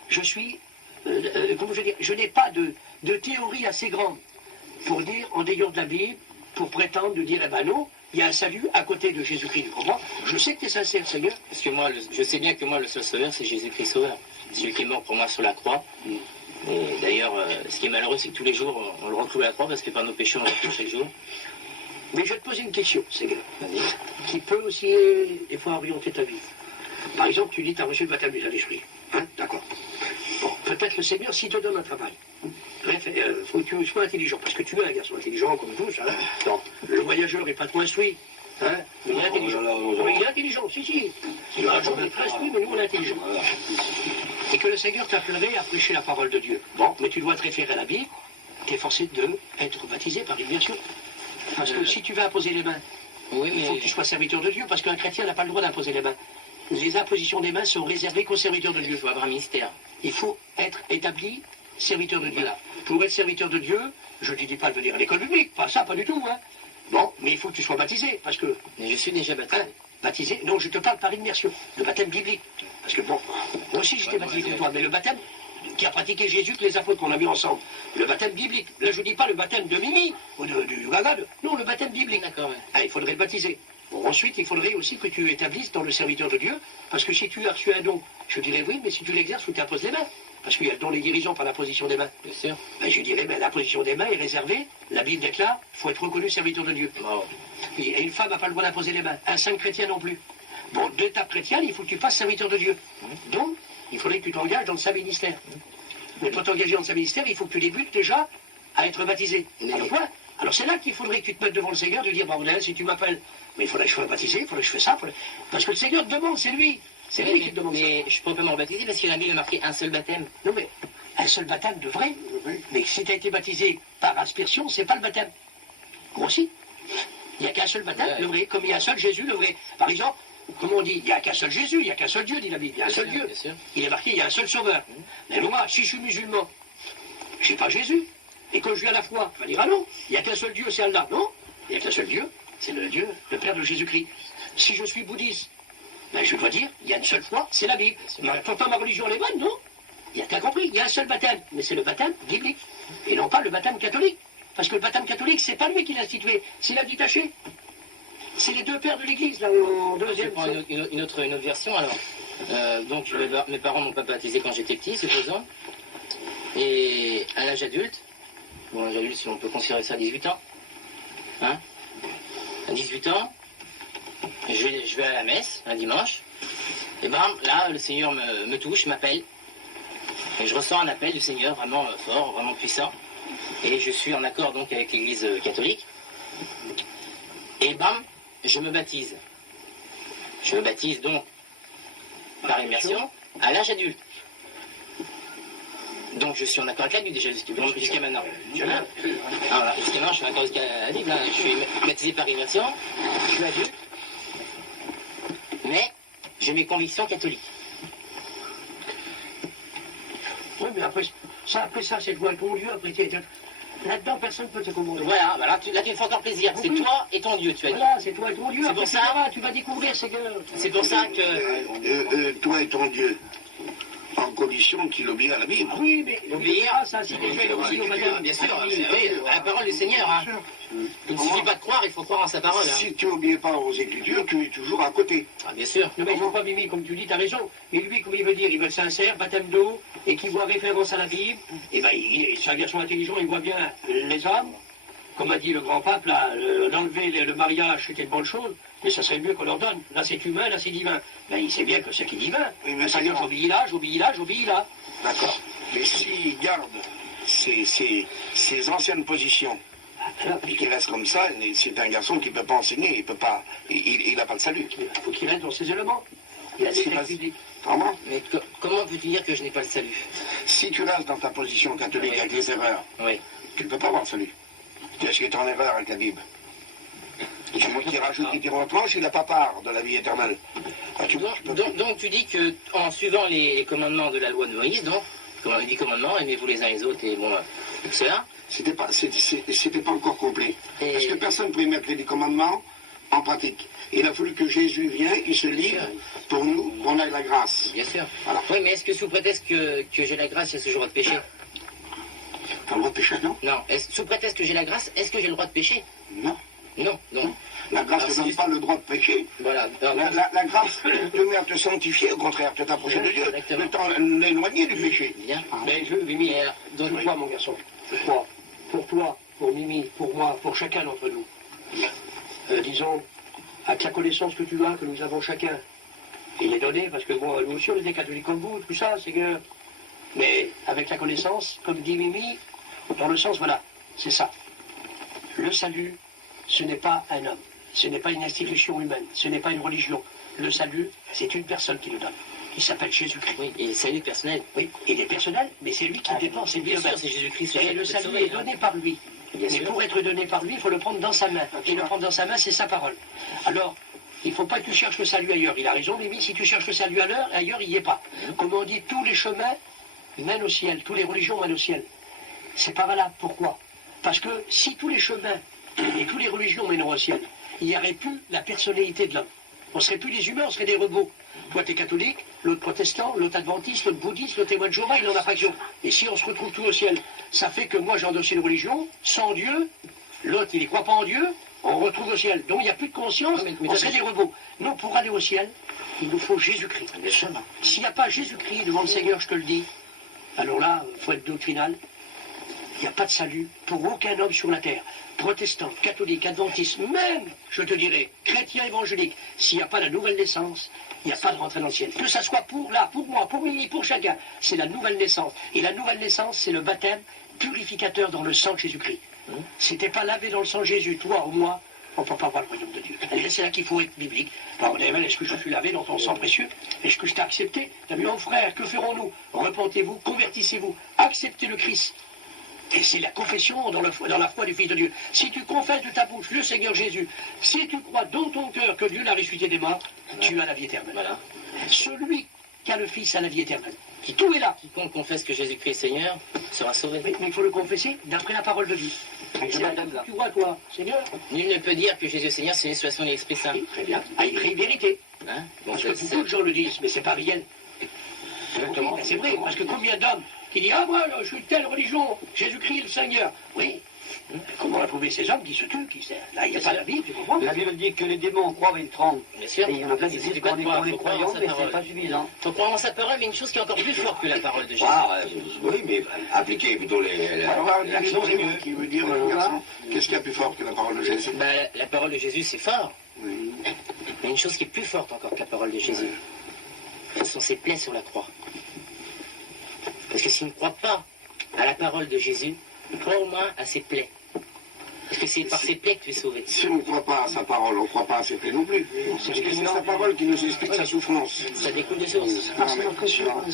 je suis, comment je veux dire, je n'ai pas de théorie assez grande pour dire, en ayant de la Bible, pour prétendre de dire, eh ben non, il y a un salut à côté de Jésus-Christ, tu comprends? Je sais que tu es sincère, Seigneur. Parce que moi, je sais bien que moi, le seul sauveur, c'est Jésus-Christ Sauveur. Celui qui est mort pour moi sur la croix. Et d'ailleurs, ce qui est malheureux, c'est que tous les jours, on le retrouve à la croix parce que par nos péchés, on le retrouve chaque jour. Mais je vais te poser une question, Seigneur, qui peut aussi, des fois, orienter ta vie. Par exemple, tu dis, tu as reçu le baptême du Saint-Esprit. Hein? D'accord. Bon, peut-être le Seigneur, s'il te donne un travail, bref, faut que tu sois intelligent, parce que tu es un garçon intelligent comme tous. Hein? Non, le voyageur n'est pas trop instruit. Hein? Mais il est intelligent. Oui, il est intelligent, si. Il est très instruit, mais nous, on est intelligent. Et que le Seigneur t'appellerait à prêcher la parole de Dieu. Bon, mais tu dois te référer à la Bible, tu es forcé d'être baptisé par immersion. Parce que si tu vas imposer les mains, Oui, il faut que mais tu sois serviteur de Dieu, parce qu'un chrétien n'a pas le droit d'imposer les mains. Les impositions des mains sont réservées qu'aux serviteurs de il Dieu. faut avoir un mystère. Il faut être établi serviteur de Dieu. Voilà. Pour être serviteur de Dieu, je ne dis pas de venir à l'école publique, pas ça, pas du tout. Hein. Bon, mais il faut que tu sois baptisé, parce que... Mais je suis déjà baptisé. Hein, baptisé, non, je te parle par immersion, le baptême biblique. Parce que bon, moi aussi j'étais baptisé comme toi, mais le baptême qui a pratiqué Jésus que les apôtres qu'on a mis ensemble, le baptême biblique. Là, je ne dis pas le baptême de Mimi ou du gaga, non, le baptême biblique. D'accord, ouais. Ah, il faudrait le baptiser. Bon, ensuite, il faudrait aussi que tu établisses dans le serviteur de Dieu, parce que si tu as reçu un don, je dirais oui, mais si tu l'exerces, faut que tu imposes les mains. Parce qu'il y a le don des guérisons par la position des mains. Bien sûr. Ben, je dirais, la position des mains est réservée, la Bible déclare, il faut être reconnu serviteur de Dieu. Bravo. Et une femme n'a pas le droit d'imposer les mains, un saint chrétien non plus. Bon, d'étape chrétienne, il faut que tu fasses serviteur de Dieu. Donc, il faudrait que tu t'engages dans le saint ministère. Mais pour t'engager dans le saint ministère, il faut que tu débutes déjà à être baptisé. Mais- Alors quoi? Alors c'est là qu'il faudrait que tu te mettes devant le Seigneur, de dire, bordel, si tu m'appelles, mais il faudrait que je sois baptisé, il faudrait que je fasse ça. Parce que le Seigneur te demande, c'est lui. C'est lui qui te demande ça. Mais je peux pas me rebaptiser parce que la Bible a marqué un seul baptême. Non mais, un seul baptême de vrai. Mais si tu as été baptisé par aspersion, c'est pas le baptême. Grossi. Il n'y a qu'un seul baptême, Ouais. le vrai, comme il y a un seul Jésus, le vrai. Par exemple, comme on dit, il n'y a qu'un seul Jésus, il n'y a qu'un seul Dieu, dit la Bible, il y a un Bien seul sûr, Dieu. bien sûr. Il est marqué, il y a un seul sauveur. Mais moi, si je suis musulman, je n'ai pas Jésus. Et quand je viens à la foi, je vais dire, ah non, il n'y a qu'un seul Dieu, c'est Allah. Non, il n'y a qu'un seul Dieu, c'est le Dieu, le Père de Jésus-Christ. Si je suis bouddhiste, ben je dois dire, il y a une seule foi, c'est la Bible. Mais pourtant, ma religion, elle est bonne, non? Il y a qu'à compris, il y a un seul baptême, mais c'est le baptême biblique. Et non pas le baptême catholique. Parce que le baptême catholique, c'est pas lui qui l'a institué, c'est la détaché. C'est les deux pères de l'Église, là, en Je deuxième. prends une autre version alors. Donc mes parents m'ont pas baptisé quand j'étais petit, supposons. Et à l'âge adulte, bon l'âge adulte si on peut considérer ça à 18 ans, hein, à 18 ans, je vais à la messe un dimanche, et bam, là le Seigneur me touche, m'appelle, et je ressens un appel du Seigneur vraiment fort, vraiment puissant, et je suis en accord donc avec l'Église catholique, et bam, je me baptise. Je me baptise donc par immersion à l'âge adulte. Donc je suis en accord avec la Bible déjà jusqu'à maintenant. Alors, jusqu'à maintenant, je suis en accord avec la Bible. Hein. Je suis baptisé par immersion, je suis adulte, mais j'ai mes convictions catholiques. Oui, mais après ça, c'est toi et ton Dieu. Après, là-dedans, personne ne peut te comprendre. Voilà, bah là, tu me fais encore plaisir. C'est toi et ton Dieu, tu as dit. Voilà, c'est toi et ton Dieu. C'est Après, pour ça. tu vas découvrir ce que... C'est pour ça que... Toi et ton Dieu, en condition qu'il obéit à la Bible. Oui, mais Obéir, ça, c'est déjà aussi au madame. bien sûr, oui, à la parole du Seigneur. Hein. Il ne suffit pas de croire, il faut croire en sa parole. Hein. Si tu n'obéis pas aux Écritures, tu es toujours à côté. Ah, bien sûr. Non, mais il ne faut pas Mimi, comme tu dis, tu as raison. Mais lui, comme il veut dire, il veut être sincère, baptême d'eau, et qu'il voit référence à la Bible, et ben, c'est un garçon intelligent, il voit bien les hommes. Comme a dit le grand pape, là, d'enlever le mariage, c'était une bonne chose, mais ça serait mieux qu'on leur donne. Là, c'est humain, là, c'est divin. Ben, il sait bien que c'est qui est divin. Oui, mais C'est-à-dire, j'obéis là, j'obéis là, j'obéis là. D'accord. Mais s'il garde ses anciennes positions, et qu'il reste comme ça, c'est un garçon qui ne peut pas enseigner, il peut pas, il n'a pas de salut. Il faut qu'il reste dans ses éléments. Il a des C'est pas- textes bibliques. Vraiment. Mais comment peux-tu dire que je n'ai pas le salut? Si tu restes dans ta position catholique avec les erreurs, Oui. tu ne peux pas avoir le salut. Est-ce que tu es en erreur avec la Bible? Qui rajoute, qui retranche, il n'a pas part de la vie éternelle. Ah, Donc tu dis que en suivant les commandements de la loi de Moïse, donc, comme on dit commandements, aimez-vous les uns les autres et bon, tout ça. c'était pas encore complet. Et- Parce que personne ne pouvait mettre les commandements en pratique. Il a fallu que Jésus vienne, il se livre pour nous, qu'on ait la grâce. Bien sûr. Voilà. Oui, mais est-ce que sous prétexte que j'ai la grâce, est-ce que j'ai le droit de pécher? T'as le droit de pécher, non? Non. Sous prétexte que j'ai la grâce, est-ce que j'ai le droit de pécher? Non. Non. Non. La grâce Alors, ne c'est donne juste- pas le droit de pécher. Voilà. Alors, La grâce te met à te sanctifier, au contraire, te t'approcher de Dieu, Exactement. de l'éloigner du péché. bien. Mais Mimi, Et alors, donc, pour toi, mon garçon, pour toi, pour Mimi, pour moi, pour chacun d'entre nous, disons, avec la connaissance que tu as, que nous avons chacun, il est donné, parce que moi, nous aussi, on est des catholiques comme vous, tout ça, c'est que... Mais avec la connaissance, comme dit Mimi, dans le sens, voilà, c'est ça. Le salut, ce n'est pas un homme, ce n'est pas une institution humaine, ce n'est pas une religion. Le salut, c'est une personne qui le donne. Il s'appelle Jésus-Christ. oui, et salut personnel. Oui, il est personnel, mais c'est lui qui dépend, c'est lui Bien sûr, le c'est Jésus-Christ. Et le salut est donné par lui. Bien Mais sûr. pour être donné par lui, il faut le prendre dans sa main. Et le prendre dans sa main, c'est sa parole. Alors, il ne faut pas que tu cherches le salut ailleurs. Il a raison, Mimi, si tu cherches le salut ailleurs, il n'y est pas. Comme on dit, tous les chemins mènent au ciel, toutes les religions mènent au ciel. C'est pas valable. Pourquoi? Parce que si tous les chemins et toutes les religions mènent au ciel, il n'y aurait plus la personnalité de l'homme. On ne serait plus des humains, on serait des robots. Toi, tu es catholique, l'autre protestant, l'autre adventiste, l'autre bouddhiste, l'autre témoin de Jéhovah, il en a pas que. Et si on se retrouve tout au ciel, ça fait que moi, j'ai endossé une religion, sans Dieu, l'autre, il ne croit pas en Dieu, on retrouve au ciel. Donc, il n'y a plus de conscience, on serait des robots. Non, pour aller au ciel, il nous faut Jésus-Christ. S'il n'y a pas Jésus-Christ devant le Seigneur, je te le dis, alors là, il faut être doctrinal. Il n'y a pas de salut pour aucun homme sur la terre. Protestant, catholique, adventiste, même, je te dirais, chrétien évangélique, s'il n'y a pas la nouvelle naissance, il n'y a pas de rentrée dans le ciel. Que ça soit pour là, pour moi, pour Mimi, pour chacun, c'est la nouvelle naissance. Et la nouvelle naissance, c'est le baptême purificateur dans le sang de Jésus-Christ. Si t'es pas lavé dans le sang de Jésus, toi ou moi, on ne peut pas voir le royaume de Dieu. Et c'est là qu'il faut être biblique. Alors, est-ce que je suis lavé dans ton sang précieux? Est-ce que je t'ai accepté? T'as vu, mon frère, que ferons-nous? Repentez-vous, convertissez-vous, acceptez le Christ. Et c'est la confession dans la foi du Fils de Dieu. Si tu confesses de ta bouche le Seigneur Jésus, si tu crois dans ton cœur que Dieu l'a ressuscité des morts, tu as la vie éternelle. Voilà. Celui qui a le Fils a la vie éternelle. Tout est là. Quiconque confesse que Jésus-Christ est Seigneur sera sauvé. Mais il faut le confesser d'après la parole de Dieu. Tu vois, toi, Seigneur? Nul ne peut dire que Jésus est Seigneur, c'est une situation de l'Esprit Saint. Oui, très bien. Ah, il crie vérité. Hein bon, Parce que beaucoup de gens le disent, mais c'est pas réel. Oui, ben c'est vrai, parce que combien d'hommes qui disent « Ah, moi, là, je suis de telle religion, Jésus-Christ le Seigneur ». Oui. Comment on a trouvé ces hommes qui se tuent Là, il n'y a pas la Bible, tu comprends? La Bible dit que les démons croient, mais ils tremblent. Bien sûr. Et il y en a plein qui C'est disent du qu'on code est croire, faut croire en croyants, sa mais parole. c'est pas suffisant. Faut croire en sa parole, mais une chose qui est encore plus forte que la parole de Jésus. Ah, oui, mais appliquer plutôt Alors, là, l'action, c'est mieux. qui veut dire, garçon, qu'est-ce qu'il y a plus fort que la parole de Jésus? Bah, la parole de Jésus, c'est fort. Oui. Mais une chose qui est plus forte encore que la parole de Jésus, ce sont ses plaies sur la croix. Parce que s'il ne croit pas à la parole de Jésus, il croit au moins à ses plaies. Parce que c'est par ses plaies que tu es sauvé. Si on ne croit pas à sa parole, on ne croit pas à ses plaies non plus. C'est sa parole qui nous explique sa souffrance. Ça découle de source.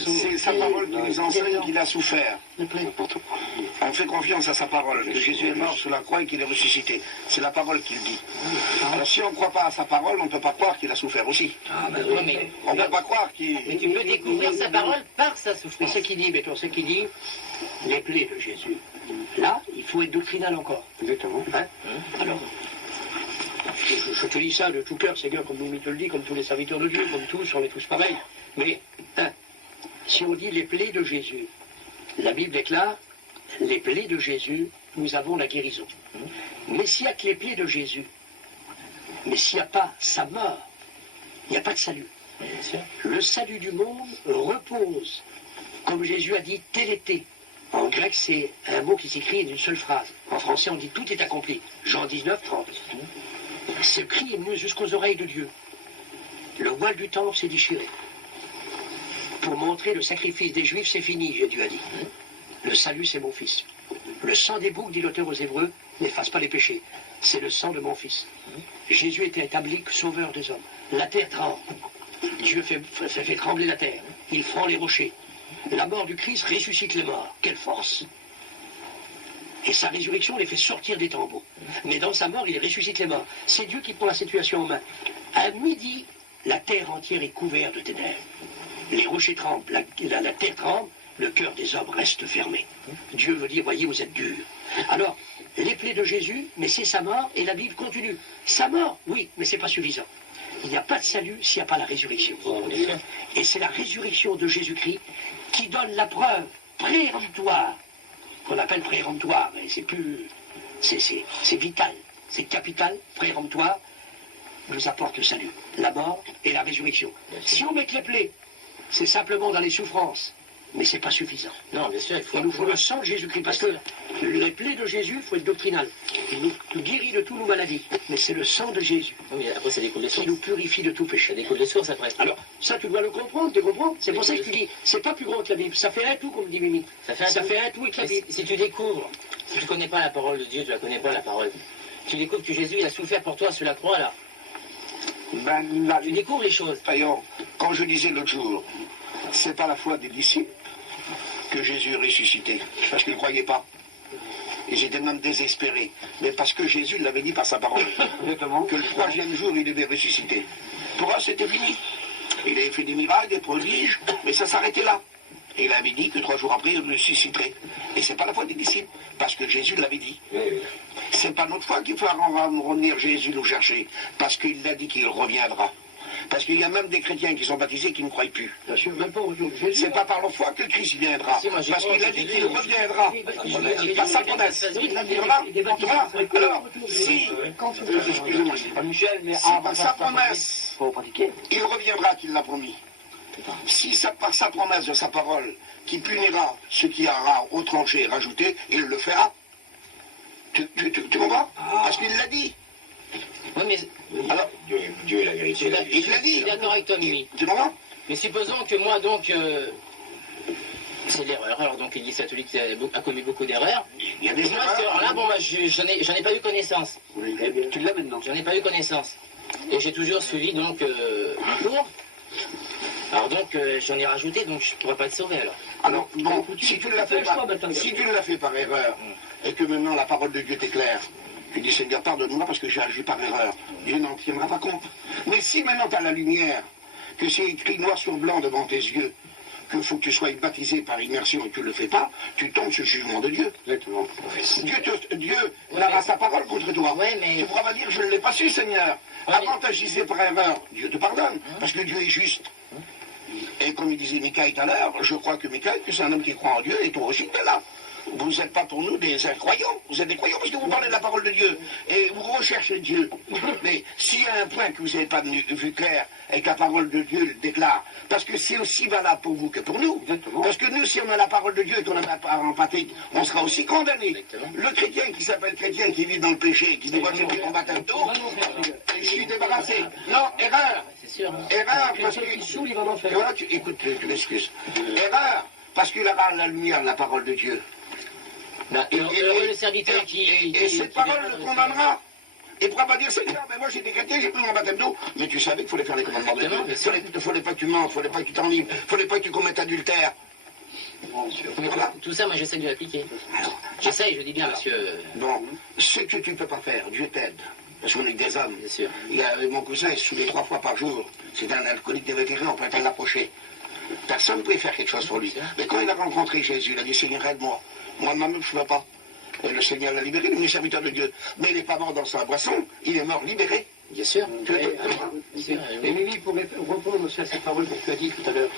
C'est sa parole qui nous enseigne qu'il a souffert. On fait confiance à sa parole, que Jésus est mort sur la croix et qu'il est ressuscité. C'est la parole qu'il dit. Alors si on ne croit pas à sa parole, on ne peut pas croire qu'il a souffert aussi. Ouais, mais On ne peut pas croire mais tu peux découvrir sa parole par sa C'est souffrance. ce qu'il dit, mettons, ce qu'il dit, les plaies de Jésus. Là, il faut être doctrinal encore. Exactement. Hein? Alors, je te dis ça de tout cœur, Seigneur, comme nous te le dit, comme tous les serviteurs de Dieu, comme tous, on est tous pareils. Mais, si on dit les plaies de Jésus, la Bible déclare, les plaies de Jésus, nous avons la guérison. Mais s'il n'y a que les plaies de Jésus, mais s'il n'y a pas sa mort, il n'y a pas de salut. Le salut du monde repose, comme Jésus a dit, télété. En grec, c'est un mot qui s'écrit d'une seule phrase. En français, on dit tout est accompli. Jean 19, 30. Ce cri est venu jusqu'aux oreilles de Dieu. Le voile du temple s'est déchiré. Pour montrer le sacrifice des Juifs, c'est fini, Jésus a dit. Le salut, c'est mon fils. Le sang des boucs, dit l'auteur aux Hébreux, n'efface pas les péchés. C'est le sang de mon fils. Jésus était établi sauveur des hommes. La terre tremble. Dieu fait trembler la terre. Il fend les rochers. La mort du Christ ressuscite les morts. Quelle force! Et sa résurrection les fait sortir des tombeaux. Mais dans sa mort, il ressuscite les morts. C'est Dieu qui prend la situation en main. À midi, la terre entière est couverte de ténèbres. Les rochers tremblent, la terre tremble, le cœur des hommes reste fermé. Dieu veut dire, voyez, vous êtes durs. Alors, les plaies de Jésus, mais c'est sa mort, et la Bible continue. Sa mort, oui, mais c'est pas suffisant. Il n'y a pas de salut s'il n'y a pas la résurrection. Et c'est la résurrection de Jésus-Christ qui donne la preuve péremptoire, qu'on appelle péremptoire, mais c'est plus... c'est vital, c'est capital, péremptoire, nous apporte le salut, la mort et la résurrection. Si on met que les plaies, c'est simplement dans les souffrances, mais c'est pas suffisant. Non, bien sûr, Il nous faut le sang de Jésus-Christ, parce que les plaies de Jésus, il faut être doctrinal. Il nous guérit de toutes nos maladies, mais c'est le sang de Jésus Non, mais après, ça découle de qui source. nous purifie de tout Ça péché. découle de source après. Alors, ça, tu dois le comprendre, tu comprends? C'est pour ça que je te dis, c'est pas plus grand que la Bible. Ça fait un tout, comme dit Mimi. Ça fait un tout. avec la Mais Bible. si tu découvres, si tu ne connais pas la parole de Dieu, tu ne la connais pas la parole. Tu découvres que Jésus il a souffert pour toi sur la croix là. Ben, là, Tu découvres les choses. voyons, comme je disais l'autre jour, c'est pas la foi des disciples que Jésus est ressuscité, parce qu'ils ne croyaient pas. Ils étaient même désespérés. Mais parce que Jésus l'avait dit par sa parole, que le troisième jour, il devait ressusciter. Pour eux, c'était fini. Il avait fait des miracles, des prodiges, mais ça s'arrêtait là. Et il avait dit que 3 jours après, il ressusciterait. Et c'est pas la foi des disciples, parce que Jésus l'avait dit. C'est pas notre foi qu'il faut revenir Jésus nous chercher, parce qu'il l'a dit qu'il reviendra. Parce qu'il y a même des chrétiens qui sont baptisés qui ne croient plus. Bien sûr, même pas au jour de Jésus. C'est pas par leur foi que le Christ viendra. Si, moi, j'y Parce crois, qu'il a c'est dit Jésus. qu'il reviendra. Par sa promesse. Voilà. Alors, si, excusez-moi, Michel, mais si par sa promesse, faut pratiquer. il reviendra qu'il l'a promis. Si par sa promesse de sa parole, qui punira ce qui aura au tranché rajouté, il le fera. Tu comprends? Parce qu'il l'a dit. Oui, mais Alors, Dieu est la vérité. il l'a je suis dit. d'accord avec toi, Mimi. Tu comprends? Mais supposons que moi, donc, c'est l'erreur. Alors, donc, l'Église catholique a commis beaucoup d'erreurs. Il y a des Moi, cette erreur-là, bon, moi, j'en ai pas eu connaissance. Tu l'as maintenant. J'en ai pas eu connaissance. Et j'ai toujours suivi, donc, un cours. Alors, donc, j'en ai rajouté, donc, je pourrais pas être sauvé, alors. Alors, bon, si tu ne l'as fait pas, si tu ne l'as fait par erreur, et que maintenant la parole de Dieu t'éclaire, tu dis Seigneur, pardonne-moi parce que j'ai agi par erreur. Dieu n'en tiendra pas compte. Mais si maintenant tu as la lumière, que c'est écrit noir sur blanc devant tes yeux, qu'il faut que tu sois baptisé par immersion et que tu ne le fais pas, tu tombes sur le jugement de Dieu. Exactement. Dieu n'aura sa parole contre toi. Ouais, mais- Tu pourras pas dire je ne l'ai pas su, Seigneur. Avant t'agissais par erreur, Dieu te pardonne, parce que Dieu est juste. Et comme il disait Michael tout à l'heure, je crois que Michael, que c'est un homme qui croit en Dieu, et toi aussi tu es là. Vous n'êtes pas pour nous des incroyants, vous êtes des croyants parce que vous parlez de la parole de Dieu et vous recherchez Dieu. Mais s'il y a un point que vous n'avez pas vu clair et que la parole de Dieu le déclare, parce que c'est aussi valable pour vous que pour nous. Exactement. Parce que nous, si on a la parole de Dieu et qu'on n'a pas en pratique, on sera aussi condamné. Exactement. Le chrétien qui s'appelle chrétien, qui vit dans le péché, qui dit moi j'ai pris ton baptême d'eau, je suis débarrassé. Non, erreur. C'est sûr. Erreur, parce que... Sous, il va en faire. Et voilà, écoute, tu m'excuses. Erreur, parce qu'il aura la lumière de la parole de Dieu. Heureux le serviteur et cette parole le condamnera. Et pourra pas dire, Seigneur, mais moi j'étais chrétien, j'ai pris mon baptême d'eau. Mais tu savais qu'il fallait faire les commandements de Dieu. Il ne fallait pas que tu mentes, il fallait pas que tu t'enlives, il fallait pas que tu commettes adultère. Mais tout ça, moi j'essaie de l'appliquer. J'essaie, je dis bien, monsieur. Bon, ce que tu ne peux pas faire, Dieu t'aide. Parce qu'on est que des hommes. Bien sûr. Il y a, mon cousin est saoulé 3 fois par jour. C'est un alcoolique dévétéré, on peut pas l'approcher. Personne ne pouvait faire quelque chose pour lui. Mais quand il a rencontré Jésus, il a dit, Seigneur, aide-moi. Moi de moi-même, je ne peux pas. Et le Seigneur l'a libéré, il est serviteur de Dieu. Mais il n'est pas mort dans sa boisson, il est mort libéré. Bien sûr. Émilie, pour répondre aussi à cette parole que tu as dit tout à l'heure,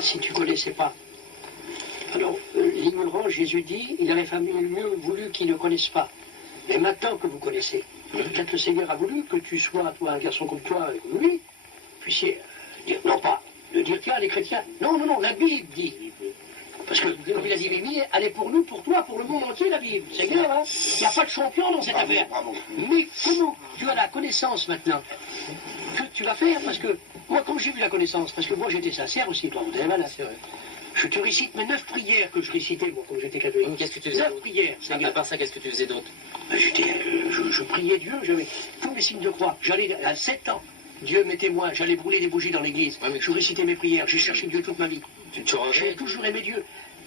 si tu ne connaissais pas. Alors, l'ignorant, Jésus dit, il aurait mieux voulu qu'ils ne connaissent pas. Mais maintenant que vous connaissez, peut-être le Seigneur a voulu que tu sois, toi, un garçon comme toi, comme lui, puissiez dire, non pas, de dire, tiens, les chrétiens. Non, non, non, la Bible dit. Parce que, comme il a dit Mimi, elle est pour nous, pour toi, pour le monde entier, la Bible. Seigneur, hein, il n'y a pas de champion dans cette affaire. Mais comment tu as la connaissance maintenant que tu vas faire? Parce que, moi, comme j'ai vu la connaissance, parce que moi, j'étais sincère aussi, toi, vous avez mal à faire. Je te récite mes 9 prières que je récitais, moi, quand j'étais catholique. Qu'est-ce que tu faisais 9 prières, À part ça, qu'est-ce que tu faisais d'autre? Je priais Dieu, j'avais tous mes signes de croix. J'allais à 7 ans, Dieu m'est témoin, j'allais brûler des bougies dans l'église. Ouais, mais je récitais mes prières, j'ai cherché Dieu toute ma vie. J'ai toujours aimé Dieu.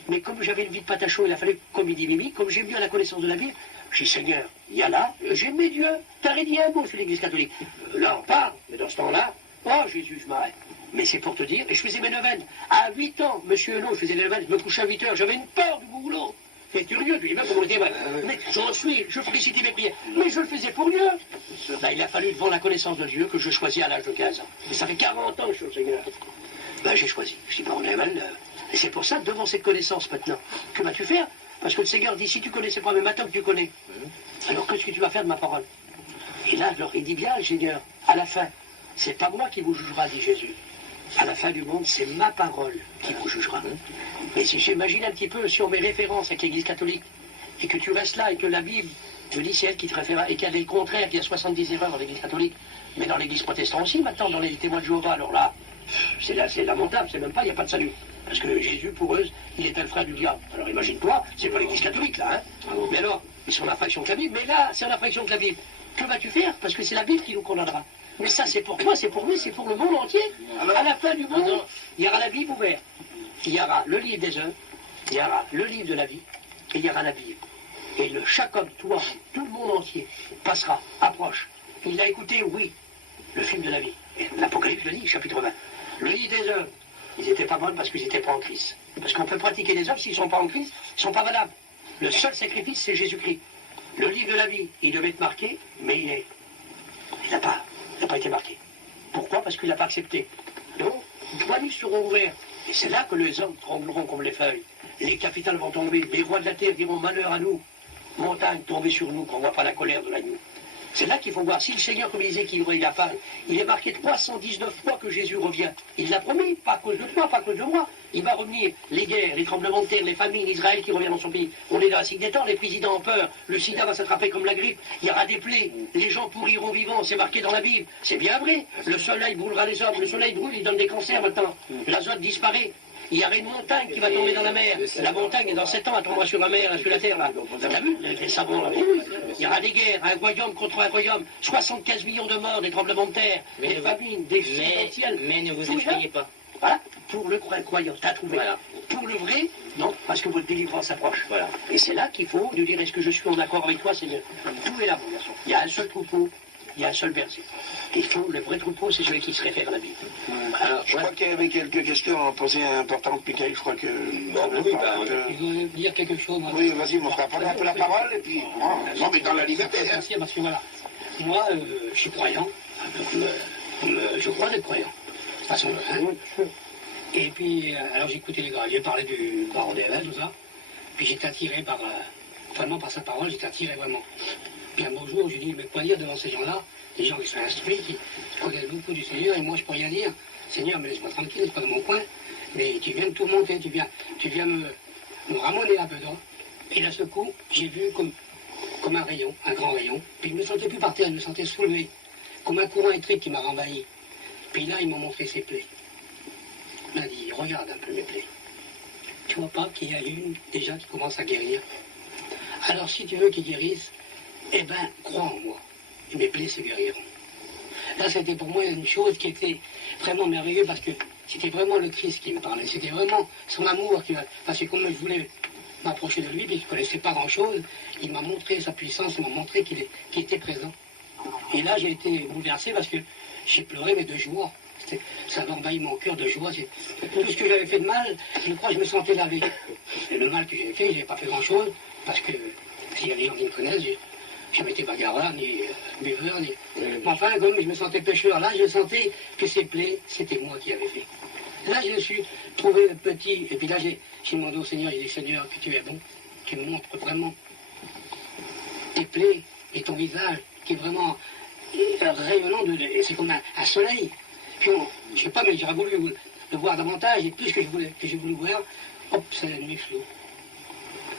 Mais comme j'avais une vie de patacho, il a fallu, comme il dit Mimi, comme j'aime bien la connaissance de la Bible, j'ai dit, Seigneur, il y a là, j'aimais Dieu, t'as dit un mot sur l'église catholique. Là, on parle, mais dans ce temps-là, oh Jésus, je m'arrête. Mais c'est pour te dire, et je faisais mes neuvaines. À 8 ans, monsieur Hulot, je faisais les neuvaines, je me couchais à 8 heures, j'avais une peur du boulot. C'est curieux, tu dis même comment on était, mais j'en suis, je félicitais mes prières. Mais je le faisais pour Dieu. Ben, il a fallu, devant la connaissance de Dieu, que je choisis à l'âge de 15 ans. Et ça fait 40 ans que je suis au Seigneur. Ben, j'ai choisi. Je dis, ben, on est mal. Et c'est pour ça, devant cette connaissance maintenant, que vas-tu faire? Parce que le Seigneur dit, si tu connaissais pas, mais maintenant que tu connais, alors qu'est-ce que tu vas faire de ma parole? Et là, alors, il dit bien, le Seigneur, à la fin, c'est pas moi qui vous jugera, dit Jésus. À la fin du monde, c'est ma parole qui vous jugera. Mais si j'imagine un petit peu, si on met référence avec l'Église catholique, et que tu restes là, et que la Bible te dit c'est elle qui te réfère, et qu'elle est le contraire, qu'il y a 70 erreurs dans l'Église catholique, mais dans l'Église protestante aussi, maintenant, dans les témoins de Jéhovah, alors là, c'est lamentable, c'est même pas, il n'y a pas de salut. Parce que Jésus, pour eux, il est un frère du diable. Alors imagine-toi, c'est pas l'Église catholique, là, hein. Mais alors, ils sont en infraction de la Bible, mais là, c'est en infraction de la Bible. Que vas-tu faire? Parce que c'est la Bible qui nous condamnera. Mais ça, c'est pour toi, c'est pour lui, c'est pour le monde entier. À la fin du monde, il y aura la Bible ouverte. Il y aura le livre des œuvres, il y aura le livre de la vie, et il y aura la Bible. Et chaque homme, toi, tout le monde entier, passera, approche. Il a écouté, oui, le film de la vie. L'Apocalypse le dit, chapitre 20. Le livre des œuvres, ils n'étaient pas bonnes parce qu'ils n'étaient pas en Christ. Parce qu'on peut pratiquer les œuvres, s'ils ne sont pas en Christ, ils ne sont pas valables. Le seul sacrifice, c'est Jésus-Christ. Le livre de la vie, il devait être marqué, mais il n'a pas été marqué. Pourquoi? Parce qu'il n'a pas accepté. Donc, 3 livres seront ouverts. Et c'est là que les hommes trembleront comme les feuilles. Les capitales vont tomber. Les rois de la terre diront malheur à nous. Montagne tombée sur nous, qu'on ne voit pas la colère de l'agneau. C'est là qu'il faut voir. Si le Seigneur, comme il disait qu'il y a pas, il est marqué 319 fois que Jésus revient. Il l'a promis, pas à cause de toi, pas à cause de moi. Il va revenir. Les guerres, les tremblements de terre, les famines, Israël qui revient dans son pays. On est dans la cycle des temps, les présidents ont peur. Le sida va s'attraper comme la grippe. Il y aura des plaies. Les gens pourriront vivants. C'est marqué dans la Bible. C'est bien vrai. Le soleil brûlera les hommes. Le soleil brûle, il donne des cancers maintenant. L'azote disparaît. Il y aura une montagne qui va tomber dans la mer. La montagne, dans 7 ans, elle tombera sur la mer, sur la terre, là. T'as vu? Les savons, là. Il y aura des guerres, un royaume contre un royaume. 75 millions de morts, des tremblements de terre, des famines, des potentiels. Mais ne vous effrayez pas. Voilà. Pour le croyant, t'as trouvé. Voilà. Pour le vrai, non, parce que votre délivrance s'approche. Voilà. Et c'est là qu'il faut nous dire, est-ce que je suis en accord avec toi, Seigneur? Tout est là, mon garçon. Il y a un seul troupeau. Il y a un seul berger. Il faut, le vrai troupeau, c'est celui qui se réfère à la Bible. Alors, je crois qu'il y avait quelques questions à poser importantes, Michael. Je crois que... Je voulais dire quelque chose. Moi. Oui, vas-y, mon frère, prends un peu la parole, et puis... Non, mais dans la liberté. Hein. Merci, parce que voilà, moi, je suis croyant. Je crois être croyant. De toute façon, hein. Et puis, alors j'ai écouté les gars, j'ai parlé du baron d'Evel, tout ça. Puis j'étais attiré par, vraiment par sa parole, j'étais attiré vraiment. Puis un beau jour, j'ai dit, mais quoi dire devant ces gens-là, des gens qui sont instruits, qui connaissent beaucoup du Seigneur, et moi je peux rien dire. Seigneur, mais laisse-moi tranquille, c'est pas de mon coin. Mais tu viens me tourmenter, tu viens me ramoner un peu dedans. Et d'un seul coup, j'ai vu comme un rayon, un grand rayon. Puis je ne me sentais plus par terre, je me sentais soulevé, comme un courant électrique qui m'a renvahi. Puis là, ils m'ont montré ses plaies. Il m'a dit, regarde un peu mes plaies. tu vois pas qu'il y a une déjà qui commence à guérir. Alors si tu veux qu'il guérisse, eh ben, crois en moi. Et mes plaies se guériront. Là, c'était pour moi une chose qui était vraiment merveilleuse parce que c'était vraiment le Christ qui me parlait. C'était vraiment son amour qui parce que comme je voulais m'approcher de lui, mais je ne connaissais pas grand-chose, il m'a montré sa puissance, il m'a montré qu'il était présent. Et là, j'ai été bouleversé parce que j'ai pleuré, mais de joie. Ça a envahi mon cœur de joie. Tout ce que j'avais fait de mal, je crois que je me sentais lavé. Et le mal que j'ai fait, je n'ai pas fait grand-chose, parce que s'il y a des gens qui me connaissent, j'ai jamais été bagarreur, ni buveur, ni... Mais enfin, comme je me sentais pécheur, là, je sentais que ces plaies, c'était moi qui avais fait. Là, je me suis trouvé petit, et puis là, j'ai demandé au Seigneur, j'ai dit, Seigneur, que tu es bon, tu me montres vraiment tes plaies et ton visage, qui est vraiment rayonnant, c'est comme un soleil. Puis je sais pas, mais j'aurais voulu le voir davantage, et plus que j'ai voulu voir, hop, c'est la nuit floue.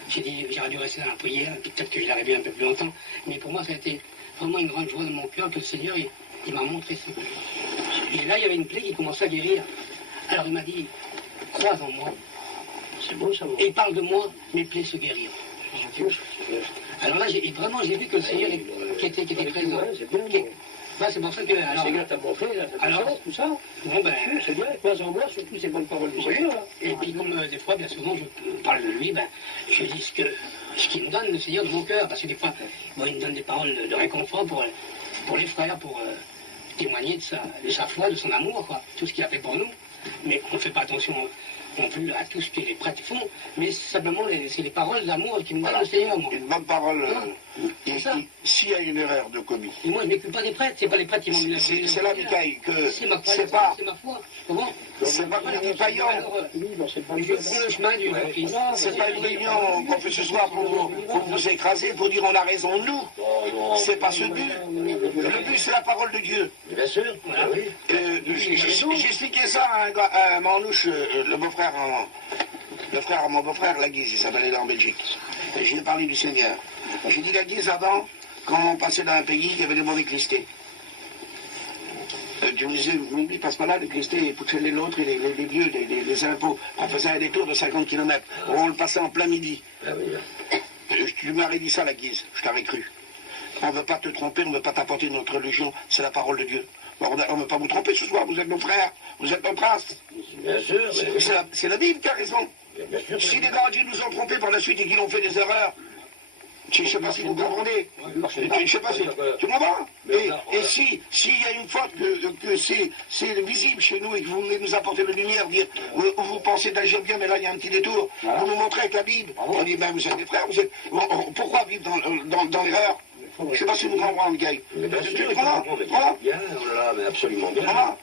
J'ai dit, j'aurais dû rester dans la prière, peut-être que je l'aurais vu un peu plus longtemps, mais pour moi, ça a été vraiment une grande joie dans mon cœur que le Seigneur, il m'a montré ça. Et là, il y avait une plaie qui commençait à guérir. Alors il m'a dit, crois en moi. C'est beau, ça. Et parle de moi, mes plaies se guériront. Alors là, j'ai vu que le Seigneur qui était présent. C'est pour ça que... Le Seigneur t'a montré, là, alors, tout ça. Bon, ben, c'est bien, crois en moi, surtout ces bonnes paroles du Seigneur. Et puis comme des fois, bien souvent, je parle de lui, ben, je dis ce qu'il me donne, le Seigneur, de mon cœur. Parce que des fois, il me donne des paroles de réconfort pour les frères, pour témoigner de sa foi, de son amour, quoi, tout ce qu'il a fait pour nous. Mais on ne fait pas attention non plus à tout ce que les prêtres font, mais simplement c'est les paroles d'amour qui me donnent le Seigneur. Moi. Une bonne parole. C'est ça. S'il y a une erreur de commis. Et moi, je ne m'occupe pas des prêtres, c'est pas les prêtres qui m'ont mis la c'est là, Michael, que c'est ma foi, c'est ma foi. Comment c'est pas une réunion. Je prends le chemin du Christ. C'est pas une réunion qu'on fait ce soir pour vous écraser, pour dire on a raison nous. C'est pas ce but. Le but, c'est la parole de Dieu. Bien sûr, Voilà. oui. J'ai expliqué ça à Manouche, le beau-frère, le frère à mon beau-frère, la Guise, il s'appelait là en Belgique. Et je lui ai parlé du Seigneur. J'ai dit la Guise avant, quand on passait dans un pays, il y avait des mauvais clistés. Je me disais, lui, passe pas là, les clistés, il poussait l'autre, et les vieux, les impôts. On faisait un détour de 50 km. On le passait en plein midi. Ah oui. Tu m'aurais dit ça, la Guise, je t'aurais cru. On ne veut pas te tromper, on ne veut pas t'apporter notre religion, c'est la parole de Dieu. On ne veut pas vous tromper ce soir, vous êtes nos frères, vous êtes nos princes. Bien sûr, mais... C'est la Bible qui a raison. Bien sûr, Si les grands dieux nous ont trompés par la suite et qu'ils ont fait des erreurs, je ne sais pas si vous comprenez. Je ne sais pas si... Tu comprends? Et s'il y a une faute, que c'est visible chez nous et que vous voulez nous apporter de lumière, dire, vous pensez d'agir bien, mais là il y a un petit détour, vous nous montrez avec la Bible. On dit, ben vous êtes des frères, vous êtes... Pourquoi vivre dans l'erreur? Je ne sais pas si vous comprenez, Miguel. bien sûr, Voilà. bien, oh là là, mais absolument bien. Voilà.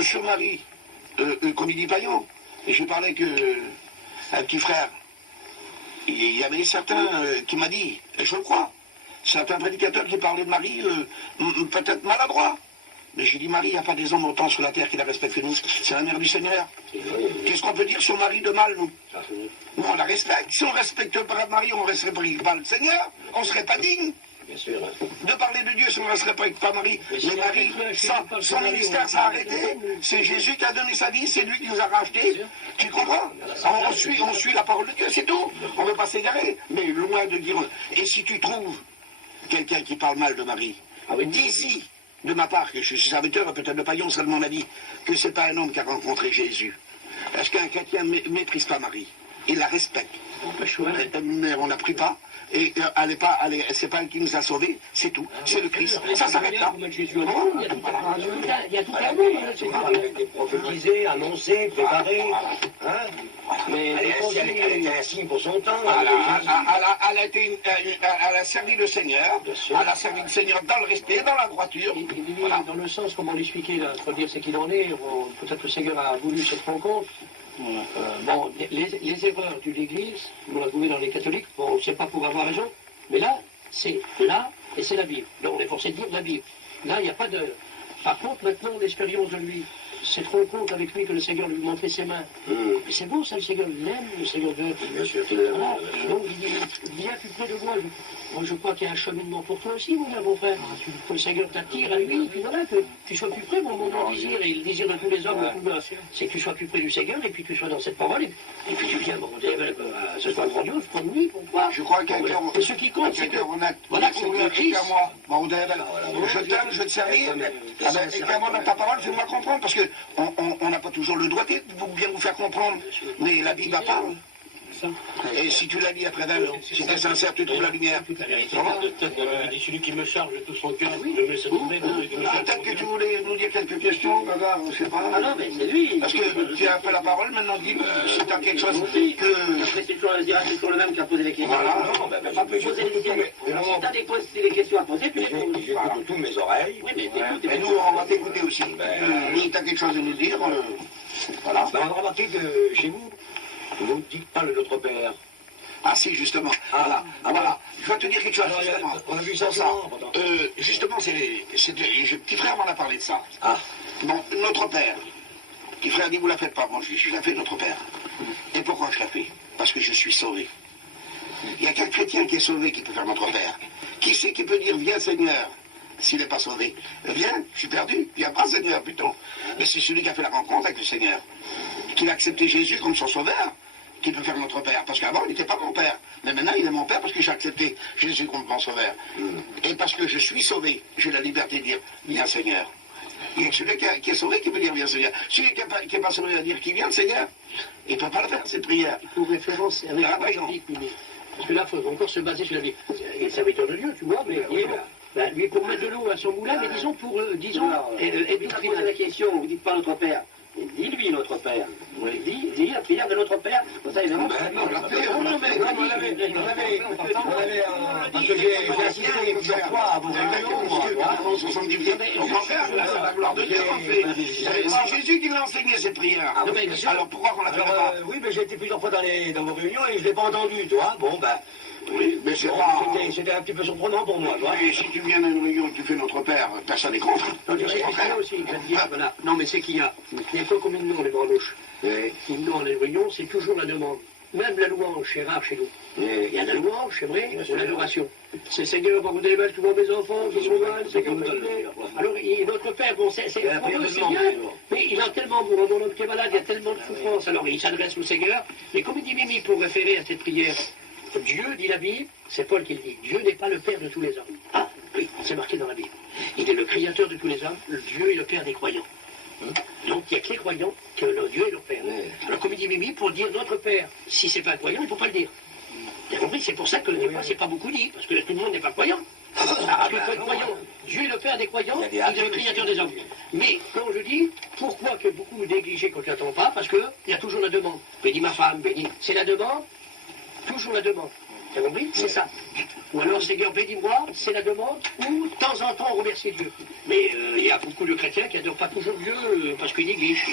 Ce mari, Comédie Paillon, et je parlais un petit frère, il y avait certains qui m'a dit, et je le crois, certains prédicateurs qui parlaient de Marie, peut-être maladroits. Mais j'ai dit, Marie, il n'y a pas des hommes autant sur la terre qui la respectent que nous. C'est la mère du Seigneur. Qu'est-ce qu'on peut dire sur Marie de mal, nous? Nous, on la respecte. Si on ne respecte pas Marie, on ne respecte pas le Seigneur. On ne serait pas digne. Bien sûr. De parler de Dieu si on ne respecte pas Marie. Mais Marie, son ministère s'est arrêté. C'est Jésus qui a donné sa vie, c'est lui qui nous a rachetés. Tu comprends? On suit la parole de Dieu, c'est tout. On ne veut pas s'égarer. Mais loin de dire... Et si tu trouves quelqu'un qui parle mal de Marie, dis-y, de ma part, que je suis serviteur, peut-être de Paillon seulement m'a dit que c'est pas un homme qui a rencontré Jésus. Est-ce qu'un chrétien ne méprise pas Marie? Il la respecte. Mais on n'a pris pas. Et c'est pas elle qui nous a sauvés, c'est tout. C'est le Christ. Ça s'arrête là. Il y a tout un monde. Avec des prophétisés, annoncés, préparés. Hein? Mais Elle était un signe pour son temps. Elle a servi le Seigneur. Elle a servi le Seigneur dans le respect, dans la droiture. Dans le sens, comment l'expliquer, là, il faut dire ce qu'il en est. Peut-être que le Seigneur a voulu se rendre compte. Bon, les erreurs de l'Église, on l'a trouvé dans les catholiques, bon, c'est pas pour avoir raison, mais là, c'est là, et c'est la Bible. Là, on est forcé de dire la Bible. Là, il n'y a pas de... Par contre, maintenant, l'expérience de lui, c'est trop compte avec lui que le Seigneur lui montrait ses mains. Mais c'est beau, ça, le Seigneur l'aime, le Seigneur veut. Bien sûr. Voilà. Donc, viens plus près de moi. Moi, je crois qu'il y a un cheminement pour toi aussi, mon frère. Que le Seigneur t'attire à lui, puis voilà, que tu sois plus près, mon désir, et le désir de tous les hommes, c'est que tu sois plus près du Seigneur, et puis tu sois dans cette parole, et puis tu viens, ce soit grandiose, pour nuit, pourquoi? Je crois qu'un cœur Et ce qui compte, c'est que, voilà, c'est que Christ, moi, je t'aime, je vais te servir, éclaire-moi dans ta parole, fais-moi comprendre, parce qu'on n'a pas toujours le droit de bien vous faire comprendre, mais la Bible parle. Et si tu la lis après d'elle, si tu es sincère, tu trouves la lumière. dit celui qui me charge de tout son cœur, je me laisse tomber. Peut-être que tu voulais nous dire quelques questions, Gaga, je sais pas. Ah non, mais c'est lui. Parce que tu as un peu la parole, maintenant dis si tu as quelque chose que... Après, c'est toujours le même qui a posé les questions. Voilà, non, ben, pas poser les questions. Alors, si t'as des questions à poser, tu réponds. J'écoute toutes mes oreilles. Oui, mais t'écoutes. Et nous, on va t'écouter aussi. Si tu as quelque chose à nous dire, voilà. Ben, on a remarqué que chez vous, vous ne dites pas le Notre Père. Ah si, justement. Voilà. Ah, voilà. Je vais te dire quelque chose, justement. On a vu ça, Justement, petit frère m'en a parlé de ça. Ah. Bon, notre Père. Petit frère dit, vous la faites pas. Moi, je la fais, notre Père. Et pourquoi je la fais? Parce que je suis sauvé. Il n'y a qu'un chrétien qui est sauvé qui peut faire notre Père. Qui c'est qui peut dire, viens Seigneur, s'il n'est pas sauvé? Viens, je suis perdu. Viens pas Seigneur, plutôt. Mais c'est celui qui a fait la rencontre avec le Seigneur. Qui a accepté Jésus comme son sauveur. Qui peut faire notre Père. Parce qu'avant, il n'était pas mon Père. Mais maintenant, il est mon Père parce que j'ai accepté Jésus comme mon sauveur. Et parce que je suis sauvé, j'ai la liberté de dire, viens Seigneur. Il y a celui qui est sauvé qui peut dire, viens Seigneur. Celui qui n'est pas sauvé va dire, qui vient le Seigneur, il ne peut pas le faire, cette prière. Pour référence avec la Bible, parce que là, il faut encore se baser sur la Bible. Il est serviteur de Dieu, tu vois, mais lui, pour mettre de l'eau à son moulin, mais disons, Édoutriner la question, vous ne dites pas notre Père. Dis-lui notre Père. Dis la prière de notre Père. Comme ça, évidemment. Parce que j'ai assisté plusieurs fois à vos réunions. 70 au contraire, c'est la gloire de Dieu, en fait. C'est Jésus qui l'a enseigné, cette prière. Alors pourquoi on la fait pas? Oui, mais j'ai été plusieurs fois dans vos réunions et je ne l'ai pas entendu, toi. Bon, ben... Oui, mais c'est pas... C'était un petit peu surprenant pour moi, toi. Oui, si tu viens à une réunion et que tu fais notre Père, personne n'est contre. Non, aussi, voilà. Non, mais c'est qu'il y a pas comme une nom, les branlouches. Une nom, les réunions, c'est toujours la demande. Même la louange, c'est rare chez nous. Il y a la louange, c'est vrai, c'est l'adoration. C'est Seigneur, vous délivrer tous mes enfants qui sont mal, Seigneur, alors, notre Père, bon, c'est bien, mais il a tellement, pour un homme qui est malade, il y a tellement de souffrance. Alors, il s'adresse au Seigneur, mais comme il dit Mimi, pour référer à cette prière, Dieu, dit la Bible, c'est Paul qui le dit, Dieu n'est pas le Père de tous les hommes. Ah, oui, c'est marqué dans la Bible. Il est le Créateur de tous les hommes, Dieu est le Père des croyants. Donc il n'y a que les croyants que Dieu est leur Père. Alors comme il dit Mimi, pour dire notre Père, si c'est pas un croyant, il ne faut pas le dire. Vous avez compris, c'est pour ça que des fois, c'est pas beaucoup dit, parce que tout le monde n'est pas croyant. Parce que croyant, Dieu est le Père des croyants, il est le Créateur des hommes. Mais quand je dis, pourquoi que beaucoup négligent quand tu n'attends pas? Parce qu'il y a toujours la demande. Bénis ma femme, bénis. C'est la demande, toujours la demande. Vous avez compris? C'est ça. Ou alors, Seigneur, bénis-moi, c'est la demande, ou de temps en temps, remercier Dieu. Mais il y a beaucoup de chrétiens qui n'adorent pas toujours Dieu parce qu'ils négligent.